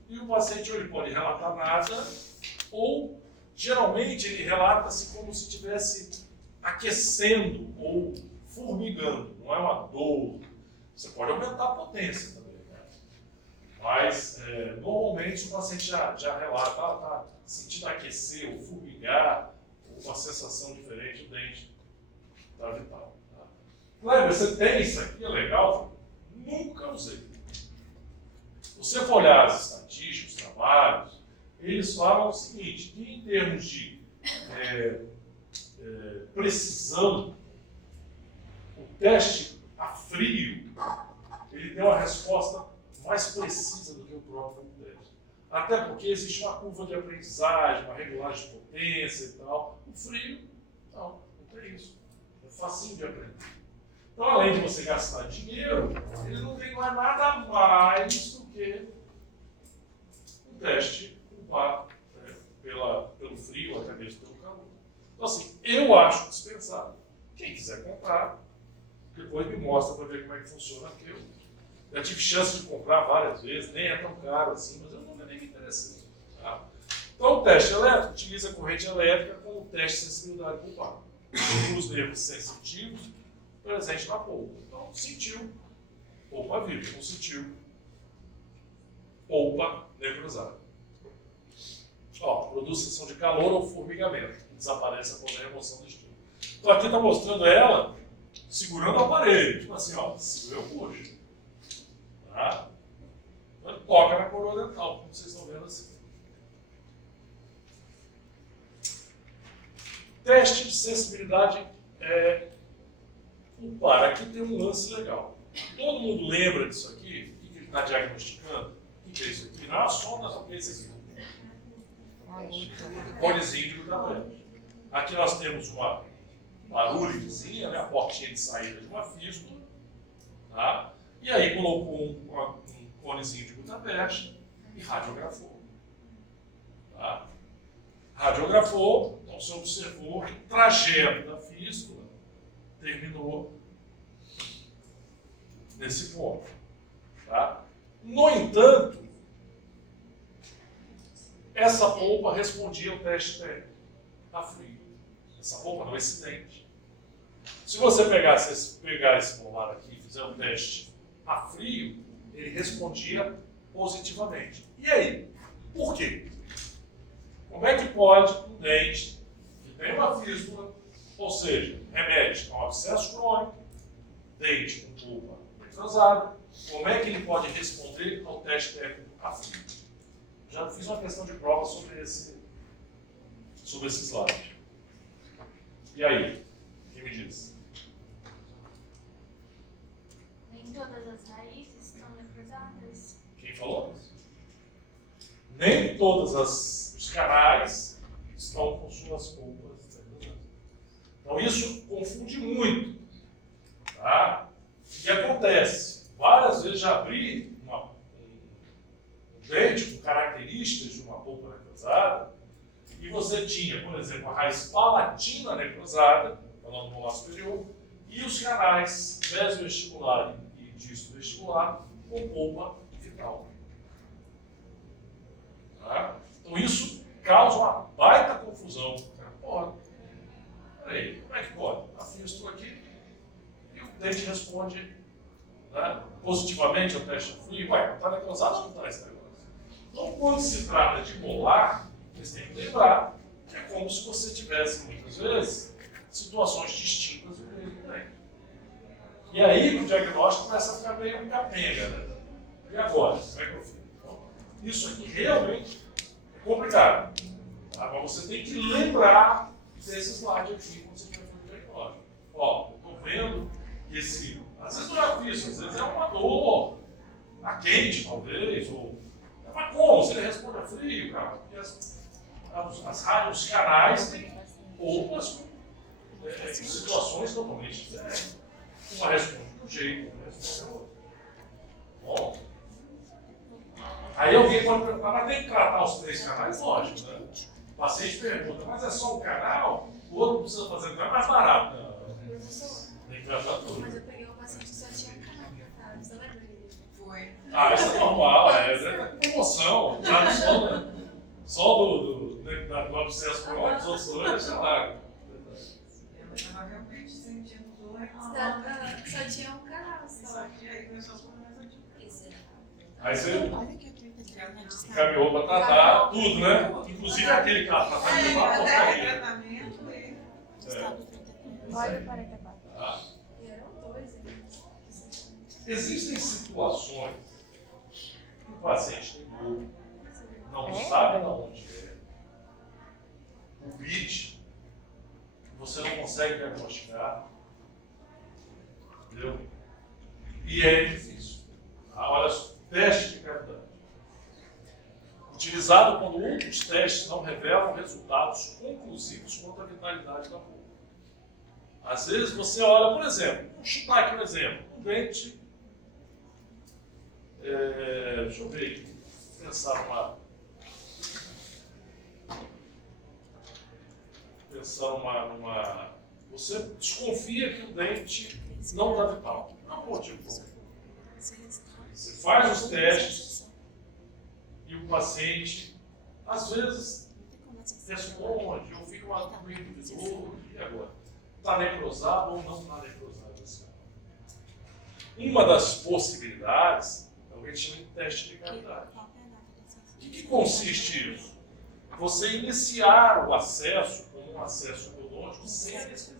E o paciente ou ele pode relatar nada, ou geralmente ele relata-se como se estivesse aquecendo ou formigando, não é uma dor. Você pode aumentar a potência também, né? Mas normalmente o paciente já relata, está sentindo aquecer ou formigar, ou uma sensação diferente do dente da vital. Tá? Kleber, você tem isso aqui, é legal? Nunca usei. Se você for olhar as estatísticas, os trabalhos, eles falam o seguinte, que em termos de precisão, o teste a frio, ele tem uma resposta mais precisa do que o próprio teste. Até porque existe uma curva de aprendizagem, uma regulagem de potência e tal. O frio, não tem isso. É facinho de aprender. Então, além de você gastar dinheiro, ele não tem mais nada mais do que um teste culpado pelo frio, até mesmo pelo calor. Então, assim, eu acho dispensável. Quem quiser comprar, depois me mostra para ver como é que funciona aquilo. Já tive chance de comprar várias vezes, nem é tão caro assim, mas eu nunca nem me interessei. Tá? Então, o teste elétrico utiliza a corrente elétrica como teste de sensibilidade pulpar. Os nervos sensitivos presentes na polpa. Então, sentiu, polpa viva. Não sentiu, polpa necrosada. Ó, produz sensação de calor ou formigamento, que desaparece após a remoção do estímulo. Então, aqui está mostrando ela segurando o aparelho. Tipo assim, ó, segura eu puxo. Tá? Então, ele toca na coroa dental, como vocês estão vendo assim. Teste de sensibilidade pulpar. Aqui tem um lance legal. Todo mundo lembra disso aqui? O que ele está diagnosticando? O que é isso aqui? Não é uma sonda, não é isso aqui. Conezinho de glutamate. Aqui nós temos uma barulhozinha, né? A portinha de saída de uma fístula. Tá? E aí colocou um conezinho de glutamate e radiografou. Tá? Radiografou, então você observou que o trajeto da fístula terminou nesse ponto. Tá? No entanto, essa polpa respondia ao teste técnico a frio. Essa polpa não, esse dente. Se você pegar esse molar aqui e fizer um teste a frio, ele respondia positivamente. E aí? Por quê? Como é que pode um dente que tem uma fístula, ou seja, remete a um abscesso crônico, dente com polpa necrosada, como é que ele pode responder ao teste técnico a frio? Já fiz uma questão de prova sobre esse slide. E aí? Quem me diz? Nem todas as raízes estão necrosadas. Quem falou? Nem todos os canais estão com suas polpas. Então isso confunde muito. Tá? O que acontece? Várias vezes já abri um dente com características de uma polpa necrosada e você tinha, por exemplo, a raiz palatina necrosada, falando no molar superior, e os canais mesovestibular e disto vestibular com polpa vital. Tá? Então isso causa uma baita confusão. Pode. Peraí, como é que pode? A fístula aqui e o dente responde, né, positivamente ao teste frio. Ué, está necrosado ou não está esse negócio? Então, quando se trata de molar, vocês têm que lembrar que é como se você tivesse, muitas vezes, situações distintas do mesmo dente. E aí, o diagnóstico começa a ficar meio capenga, né? E agora? Como é que eu fiz? Então, isso aqui realmente é complicado. Tá? Mas você tem que lembrar desse slide aqui quando você estiver fazendo o diagnóstico. Ó, eu estou vendo que esse... Às vezes não é isso, às vezes é uma dor, a quente, talvez, ou... Mas como? Se ele responde a frio, cara? Porque os canais têm outras situações totalmente diferentes. Uma responde de um jeito, outra responde de outro. Bom. Aí alguém pode perguntar, mas tem que tratar os 3 canais? Lógico, né? O paciente pergunta, mas é só um canal? O outro precisa fazer, não é mais barato. Não. Tem que tratar tudo. Mas eu peguei um paciente que só tinha um canal tratado. Você lembra dele? Foi. Ah, isso é normal, é promoção. Tá só do abscesso crônico, os outros dois, sei lá. Ela estava realmente sentindo dor. Só tinha um canal só. Só que aí começou a ficar mais antigo. Isso. Aí você caminhou para tratar tudo, né? Inclusive aquele que ela tratava de uma porcaria. Tratamento e... Olha o 44. Tá? E eram Existem situações que o paciente tem dor, não sabe de onde é. O BIT, você não consegue diagnosticar, entendeu? E é difícil. Olha só, teste de cavidade. Utilizado quando outros testes não revelam resultados conclusivos quanto à vitalidade da polpa. Às vezes você olha, por exemplo, vou chutar aqui um exemplo, um dente, deixa eu ver aqui, pensar numa você desconfia que o dente não está vital. Não pode motivo. Você faz os testes e o paciente, às vezes, responde, ou fica uma dúvida de novo, e agora? Está necrosado ou não está necrosado esse cara? Uma das possibilidades é o que a gente chama de teste de cavidade. O que consiste isso? Você iniciar o acesso como um acesso biológico sem anestesia.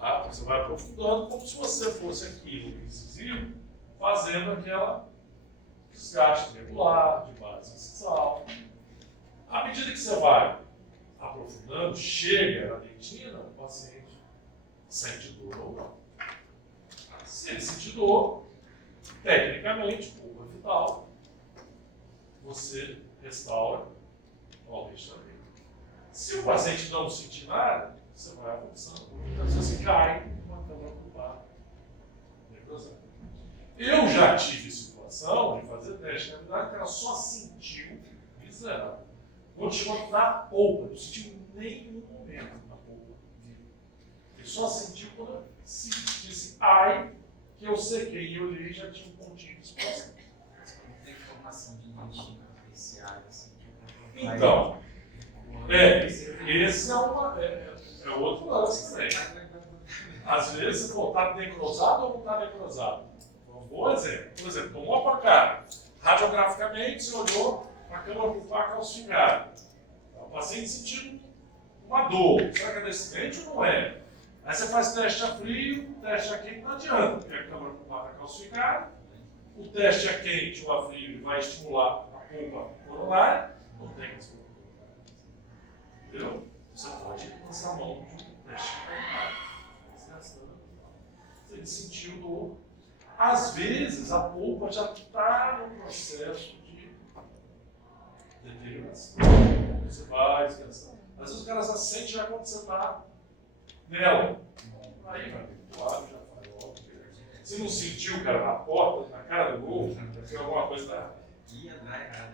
Tá? Você vai aprofundando como se você fosse aquilo incisivo, fazendo aquela desgaste regular de base incisal. À medida que você vai aprofundando, chega na dentina, o paciente sente dor ou não. Se ele sentir dor, tecnicamente, polpa vital, você restaura o restauramento. Se o paciente não sentir nada, você vai avançando. Então você cai numa câmara pulmonar necrosada. Eu já tive situação de fazer teste de cavidade que ela só sentiu miserável. Quando chegou na polpa, não sentiu em nenhum momento na polpa. Ele só sentiu quando eu disse ai, que eu sequei e olhei e já tinha um pontinho de expansão. Tem informação de dentina apreciada, assim, Então, esse é outro lance também. Às vezes, está necrosado ou não está necrosado? Um bom exemplo. Por exemplo, tomou a pancada. Radiograficamente, você olhou a câmara pulpar calcificada. O paciente sentindo uma dor. Será que é desse dente ou não é? Aí você faz teste a frio, teste a quente, não adianta, porque a câmara pulpar está calcificada. O teste a quente ou a frio vai estimular a polpa coronária. Não tem resultado. Entendeu? Você pode lançar a mão de um teste desgastando. Se ele sentiu dor. Às vezes a polpa já está no processo de deterioração. Você vai descansar. Às vezes o cara já sente já quando você está nela. Aí vai ter claro, já faz logo. Se não sentiu, cara, na porta, na cara do gol, tem alguma coisa da errada.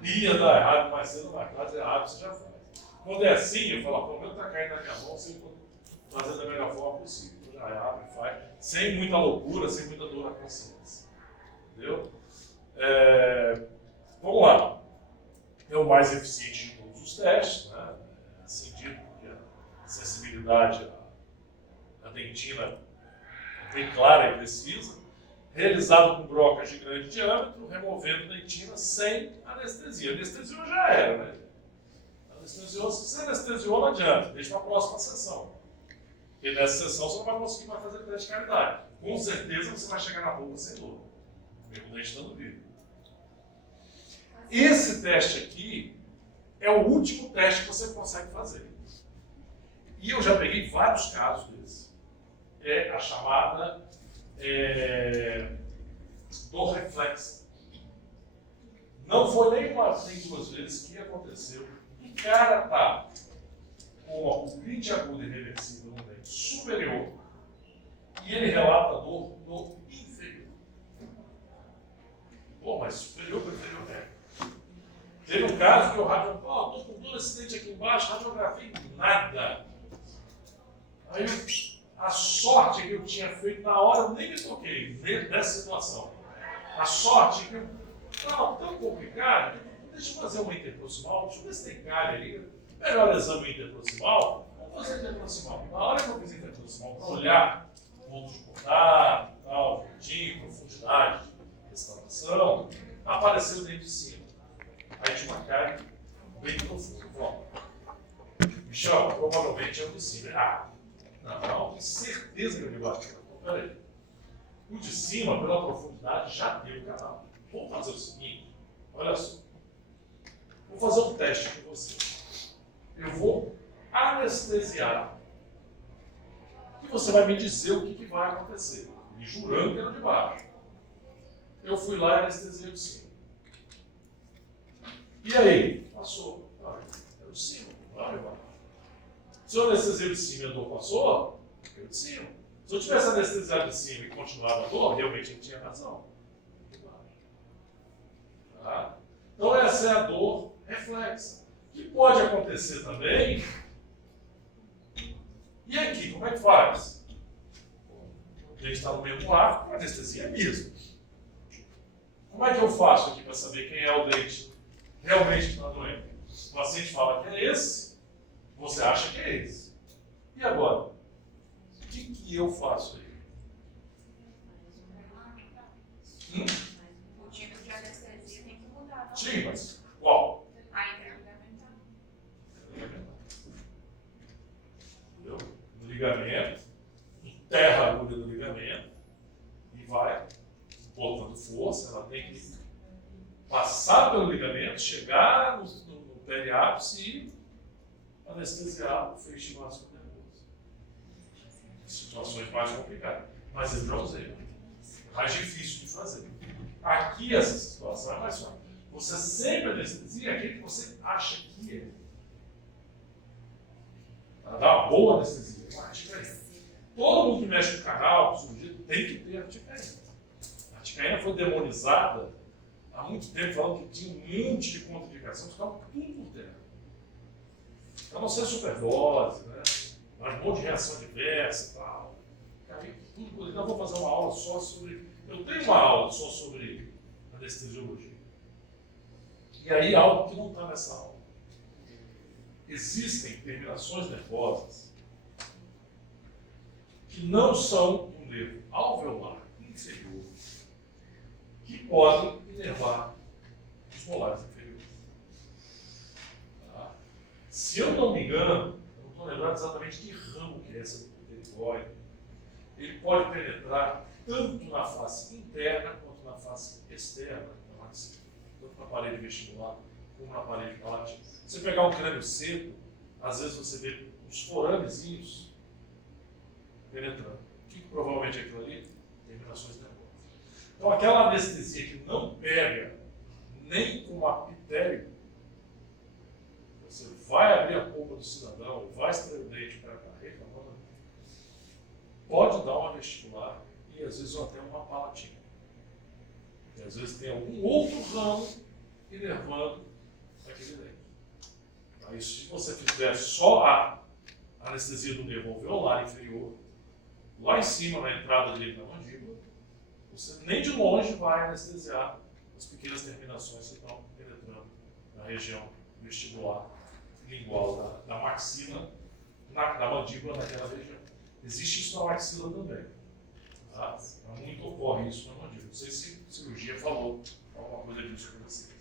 Ia dar errado, mas você não vai fazer errado, você já faz. Quando é assim, eu falo, pelo menos está caindo na minha mão, você fazer da melhor forma possível. Já abre, faz, sem muita loucura, sem muita dor na consciência. Entendeu? Vamos lá. É o mais eficiente de todos os testes, né? Assim dito, porque a sensibilidade à dentina é bem clara e precisa. Realizado com brocas de grande diâmetro, removendo dentina sem anestesia. Anestesiou já era, né? Anestesiou, se você anestesiou, não adianta, deixa para a próxima sessão. Porque nessa sessão você não vai conseguir mais fazer teste de cavidade. Com certeza você vai chegar na boca sem dor, mesmo o dente estando vivo. Esse teste aqui é o último teste que você consegue fazer. E eu já peguei vários casos desses. É a chamada dor reflexa. Não foi nem uma nem duas vezes que aconteceu. O cara está com uma pulpite aguda irreversível no dente superior e ele relata dor no inferior. Pô, mas superior para inferior é. Teve um caso que o radiografia, estou com dor nesse dente aqui embaixo, radiografia nada. Aí a sorte que eu tinha feito na hora, eu nem me toquei nessa situação. A sorte que eu estava tão complicado, deixa eu fazer uma interproximal, deixa eu ver se tem calha ali. Melhor exame interproximal, vamos fazer interproximal. Na hora que eu fiz interproximal, para olhar pontos de contato, tal, jeitinho, profundidade, restauração, apareceu o dente de cima. Aí tinha uma calha bem profunda. Bom, Michel, provavelmente é o de cima. Não, tenho certeza que eu me bati. Peraí. O de cima, pela profundidade, já deu o canal. Vamos fazer o seguinte, olha só. Vou fazer um teste com você. Eu vou anestesiar. E você vai me dizer o que vai acontecer. Me jurando que era de baixo. Eu fui lá e anestesiei o de cima. E aí? Passou. Era o de cima. Vai, vai. Se eu anestesiei o de cima e a dor passou, eu de cima. Se eu tivesse anestesiado de cima e continuava a dor, realmente ele tinha razão. Tá? Então essa é a dor reflexa. Que pode acontecer também. E aqui, como é que faz? O dente está no mesmo arco, a anestesia é mesmo. Como é que eu faço aqui para saber quem é o dente realmente que está doendo? O paciente fala que é esse, você acha que é esse. E agora? O que eu faço aí? O tipo de anestesia tem que mudar, não? Sim, mas qual? A interligamentar. Entendeu? No ligamento, enterra a agulha do ligamento e vai botando força, ela tem que passar pelo ligamento, chegar no periápice e anestesiar o feixe vascular nervoso. Situações mais complicadas. Mas eu já usei. Mais difícil de fazer. Aqui essa situação é mais fácil. Você sempre anestesia aquilo que você acha que é. Ela dá uma boa anestesia. Uma articaína. Todo mundo que mexe com canal, com cirurgia, tem que ter articaína. A articaína foi demonizada há muito tempo, falando que tinha um monte de contraindicação, ficava tudo por terra. Para não ser superdose, né? Um monte de reação adversa e tal. Então, vou fazer uma aula só sobre. Eu tenho uma aula só sobre anestesiologia. E aí, algo que não está nessa aula. Existem terminações nervosas que não são do nervo alveolar inferior, que podem inervar os molares inferiores. Tá? Se eu não me engano, eu não estou lembrando exatamente que ramo que é essa do pterigóide, ele pode penetrar tanto na face interna quanto na face externa, tanto na parede vestibular como na parede palatina. Se você pegar um crânio seco, às vezes você vê uns foramezinhos penetrando. O que provavelmente é aquilo ali? Terminações nervosas. Então aquela anestesia que não pega nem com uma ptério, você vai abrir a polpa do cidadão, vai extrair o dente para a reclamando, pode dar uma vestibular e às vezes até uma palatina. E às vezes tem algum outro ramo inervando aquele dente. Aí se você fizer só a anestesia do nervo alveolar inferior, lá em cima, na entrada dele na mandíbula, você nem de longe vai anestesiar as pequenas terminações que estão penetrando na região vestibular lingual da maxila, da mandíbula naquela região. Existe isso na maxila também. Tá? Muito ocorre isso na mandíbula. Não sei se a cirurgia falou alguma coisa disso para vocês.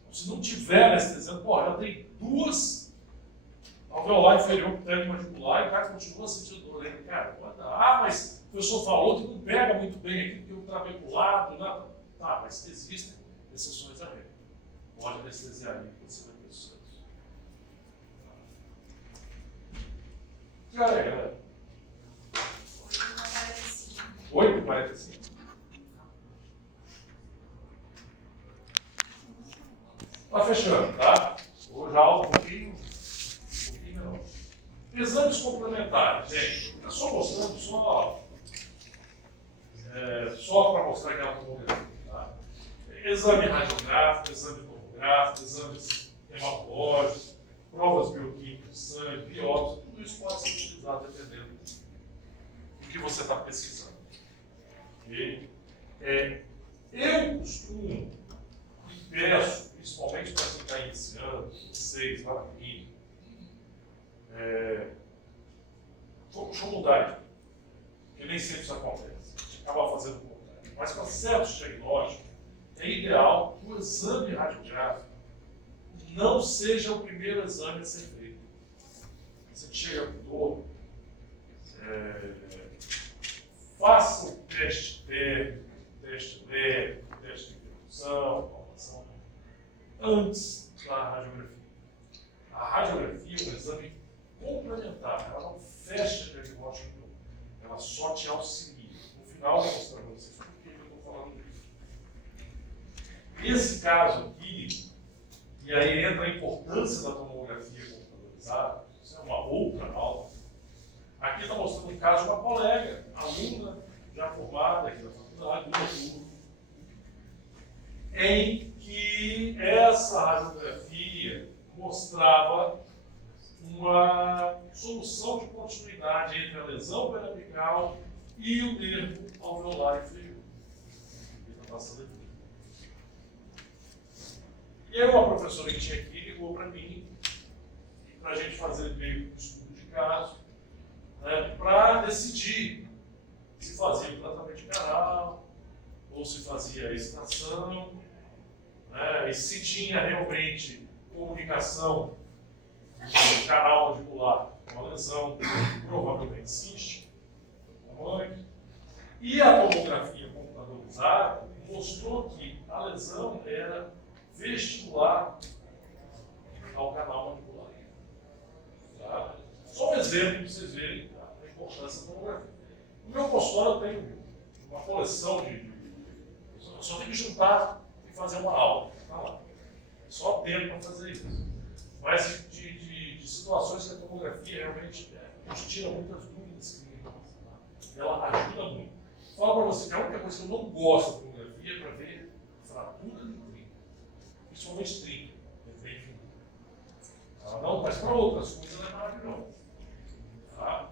Então, se não tiver anestesiando, já tem duas alveolar inferior com término mandibular e o cara continua sentindo dor. Aí, cara, pode dar. Mas o professor falou que não pega muito bem aqui, porque o trabeculado, né? Tá, mas existem exceções à regra. Pode anestesiar ali, que você vai ter sucesso. Que hora é, galera? 8h45. Tá fechando, tá? Hoje a aula um pouquinho menor. Exames complementares, gente. É só mostrando, só para mostrar que ela está morrendo. Tá? Exame radiográfico, exame tomográfico, exames hematológicos, provas bioquímicas de sangue, biópsia, tudo isso pode ser utilizado dependendo do que você está pesquisando. Okay? Eu costumo e peço, principalmente para quem está iniciando, vocês, para mim, deixa eu mudar aqui, porque nem sempre isso acontece. A gente acaba fazendo o contrário. Mas para certos diagnósticos, é ideal que o exame radiográfico não seja o primeiro exame a ser feito. Você chega com dor, faça o teste térmico, teste elétrico, teste de interrupção, palpação, antes da radiografia. A radiografia é um exame complementar, ela não fecha o diagnóstico, ela só te auxilia. No final, eu vou mostrar para vocês por que eu estou falando isso. Esse caso aqui, e aí entra a importância da tomografia computadorizada, isso é uma outra aula. Aqui está mostrando um caso de uma colega, aluna já formada aqui na faculdade, do outubro, em que essa radiografia mostrava uma solução de continuidade entre a lesão periapical e o nervo alveolar inferior. E aí uma professora que tinha aqui ligou para mim, para a gente fazer meio que um estudo de caso, né, para decidir se fazia o tratamento de canal, ou se fazia a extração, né, e se tinha realmente comunicação do canal radicular com a lesão, provavelmente cística, e a tomografia computadorizada mostrou que a lesão era vestibular ao canal radicular. Tá? Só um exemplo para vocês verem a importância da tomografia. No meu consultório eu tenho uma coleção de. Eu só tenho que juntar e fazer uma aula. Tá lá. Só tempo para fazer isso. Mas de situações que a tomografia realmente nos tira muitas dúvidas clínicas. Tá? Ela ajuda muito. Falo para você que a única coisa que eu não gosto da tomografia é para ver fratura de trinca. Principalmente trinca. Ela não, mas para outras coisas ela é maravilhosa. Tá?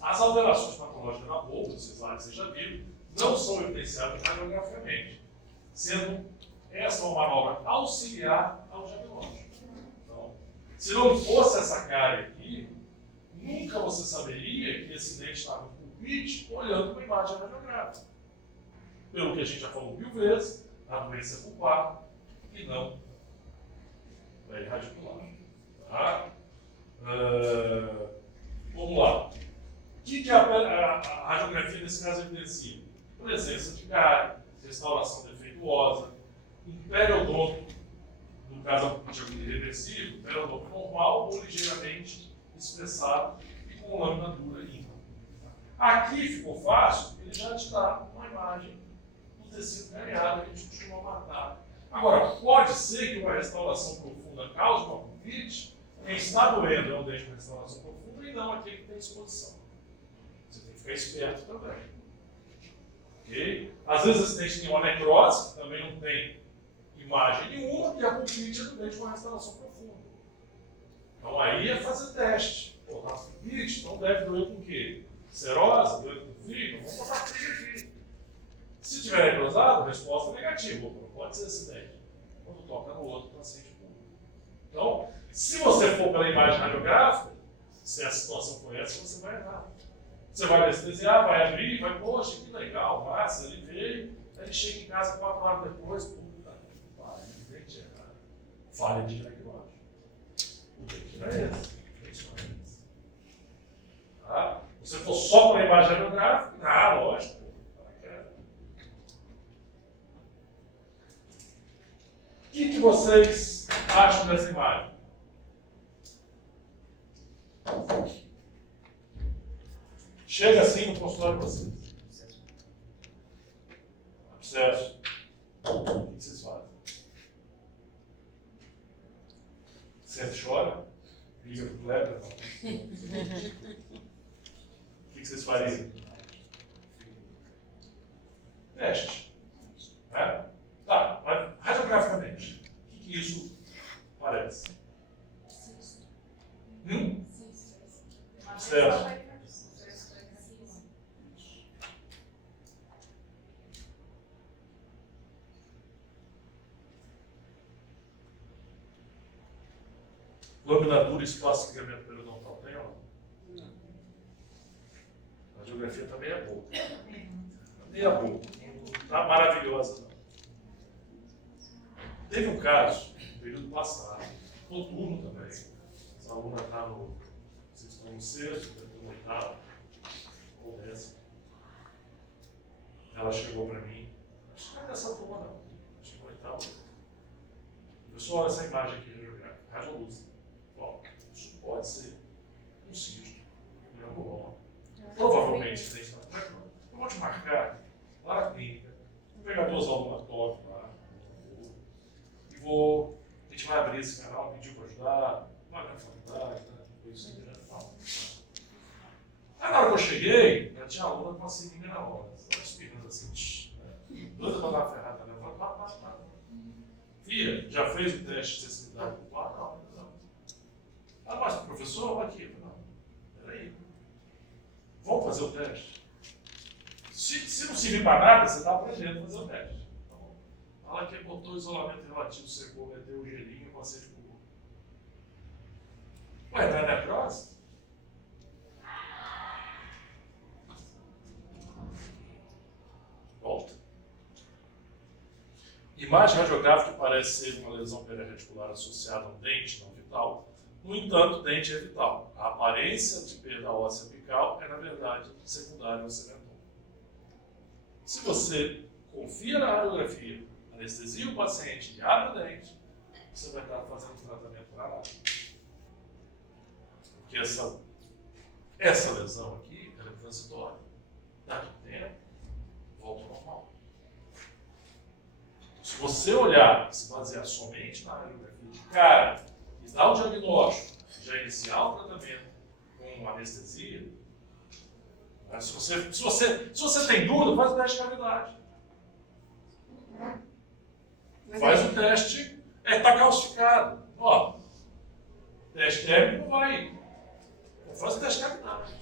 As alterações patológicas da boca, vocês já viram, não são evidenciadas radiograficamente, sendo essa uma manobra auxiliar ao diagnóstico. Então, se não fosse essa cárie aqui, nunca você saberia que esse dente estava com pulpite olhando para a imagem radiográfica. Pelo que a gente já falou 1000 vezes, a doença é pulpar e não é radicular. Tá? Vamos lá. O que a radiografia nesse caso evidencia? Presença de cárie, restauração defeituosa, um periodonto, no caso irreversível, periodonto normal ou ligeiramente espessado e com lâmina dura ímpar. Aqui ficou fácil, ele já te dá uma imagem do tecido cariado que a gente costuma matar. Agora, pode ser que uma restauração profunda cause uma pulpite. Quem está doendo é um dente com restauração profunda e não aquele que tem exposição. Você tem que ficar esperto também. Ok? Às vezes esse dente tem uma necrose, que também não tem imagem nenhuma, e a pulpite é do dente com restauração profunda. Então aí é fazer teste. Pô, tá pulpite, então deve doer com o quê? Serose, doer com frio? Vamos botar frio aqui. Se tiver necrosado, resposta negativa. Não pode ser esse dente. Quando toca no outro, o paciente pula. Então, se você for pela imagem radiográfica, se a situação for essa, você vai errar. Você vai anestesiar, vai abrir, vai, poxa, que legal, massa, ele veio, aí ele chega em casa 4 horas depois, puta, falha de dente errado. Falha de diagnóstico. O dente não é esse. O dente não é esse. Tá? Se você for só pela imagem radiográfica, lógico. O que vocês acham dessa imagem? Chega assim no consultório de vocês. Abscesso. O que vocês fazem? Você chora? Liga pro Kleber? O que vocês fariam? Teste. Né? Tá, mas radiograficamente, o que isso parece? Certo. Laminadura, espaço, ligamento periodontal tem ou não? A radiografia também é boa. Também é boa. Tá maravilhosa. Não. Teve um caso, no período passado, noturno também. Essa aluna está no. Vocês estão no sexto, no oitavo, ou 10º. Ela chegou para mim, acho que não é dessa turma não, acho que no oitavo. Pessoal, essa imagem aqui radiográfica, radiolúcida. Bom, isso pode ser um cisto, um granuloma. Provavelmente você está tranquilo. Eu vou te marcar lá na clínica, vou pegar 2 laboratórios lá, e vou. A gente vai abrir esse canal, pedir para ajudar, não é minha faculdade, né? Coisa assim, né? Não. Aí na hora que eu cheguei, já tinha aluna com uma seringa na hora, estava espirrando assim, né? Doida para dar uma ferrada, né? Filha, já fez o teste de sensibilidade do quarto? Não. Ah, mas professor, aqui. Não, peraí. Vamos fazer o teste. Se não servir para nada, você está aprendendo a fazer o teste. Então, ela que botou isolamento relativo, secou, meteu o gelinho e o paciente curou. Ué, não é necrose? Volta. Imagem radiográfica parece ser uma lesão periarticular associada a um dente não vital. No entanto, o dente é vital. A aparência de perda óssea apical é, na verdade, secundária ao cementoma. Se você confia na radiografia, anestesia o paciente e abre o dente, você vai estar fazendo um tratamento para nada. Porque essa lesão aqui ela é transitória. Daqui a tempo, volta ao normal. Se você olhar, se basear somente na radiografia de cara e dar o diagnóstico, já iniciar o tratamento com anestesia, né? Se você tem dúvida, faz o teste de cavidade. Faz o teste, está calcificado. Ó, teste térmico não vai. Faz o teste de cavidade.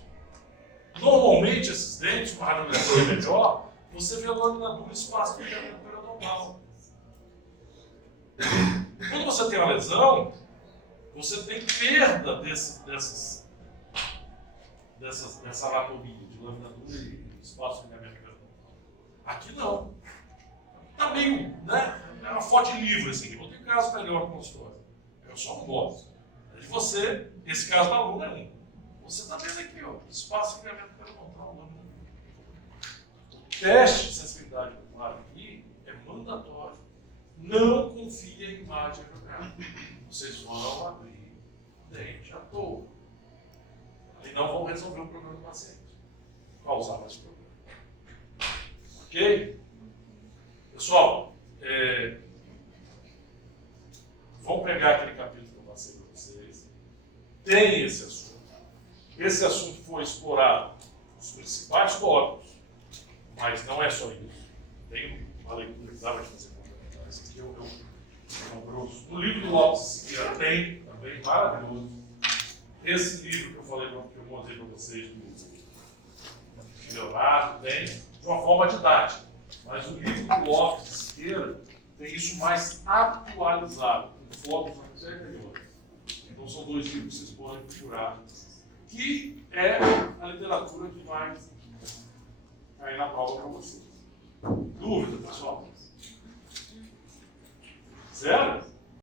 Normalmente, esses dentes, com a radiografia melhor, você vê a laminadura espaço do ligamento periodontal. Quando você tem uma lesão, você tem perda dessa anatomia de laminadura e espaço do ligamento periodontal. Aqui não. Está meio, né? É uma foto de livro esse aqui. Não tem caso melhor no consultório. É só um modo. De você, esse caso da aluna é um. Você está vendo aqui, ó, espaço do ligamento periodontal. O teste de sensibilidade ocular aqui é mandatório. Não confie em imagem radiográfica. Vocês vão abrir dente à toa. E não vão resolver o problema do paciente. Causar mais problema. Ok? Pessoal, vamos pegar aquele capítulo que eu passei para vocês. Tem esse assunto. Esse assunto foi explorado nos principais tópicos, mas não é só isso. Tem uma leitura que dá para fazer complementar. Esse aqui é um grosso. No livro do Lopes Siqueira tem também, maravilhoso. Esse livro que eu falei, que eu mostrei para vocês, do Leonardo, tem de uma forma didática. Mas o livro do Lopes Siqueira tem isso mais atualizado, com fotos anteriores. Então são 2 livros que vocês podem procurar, que é a literatura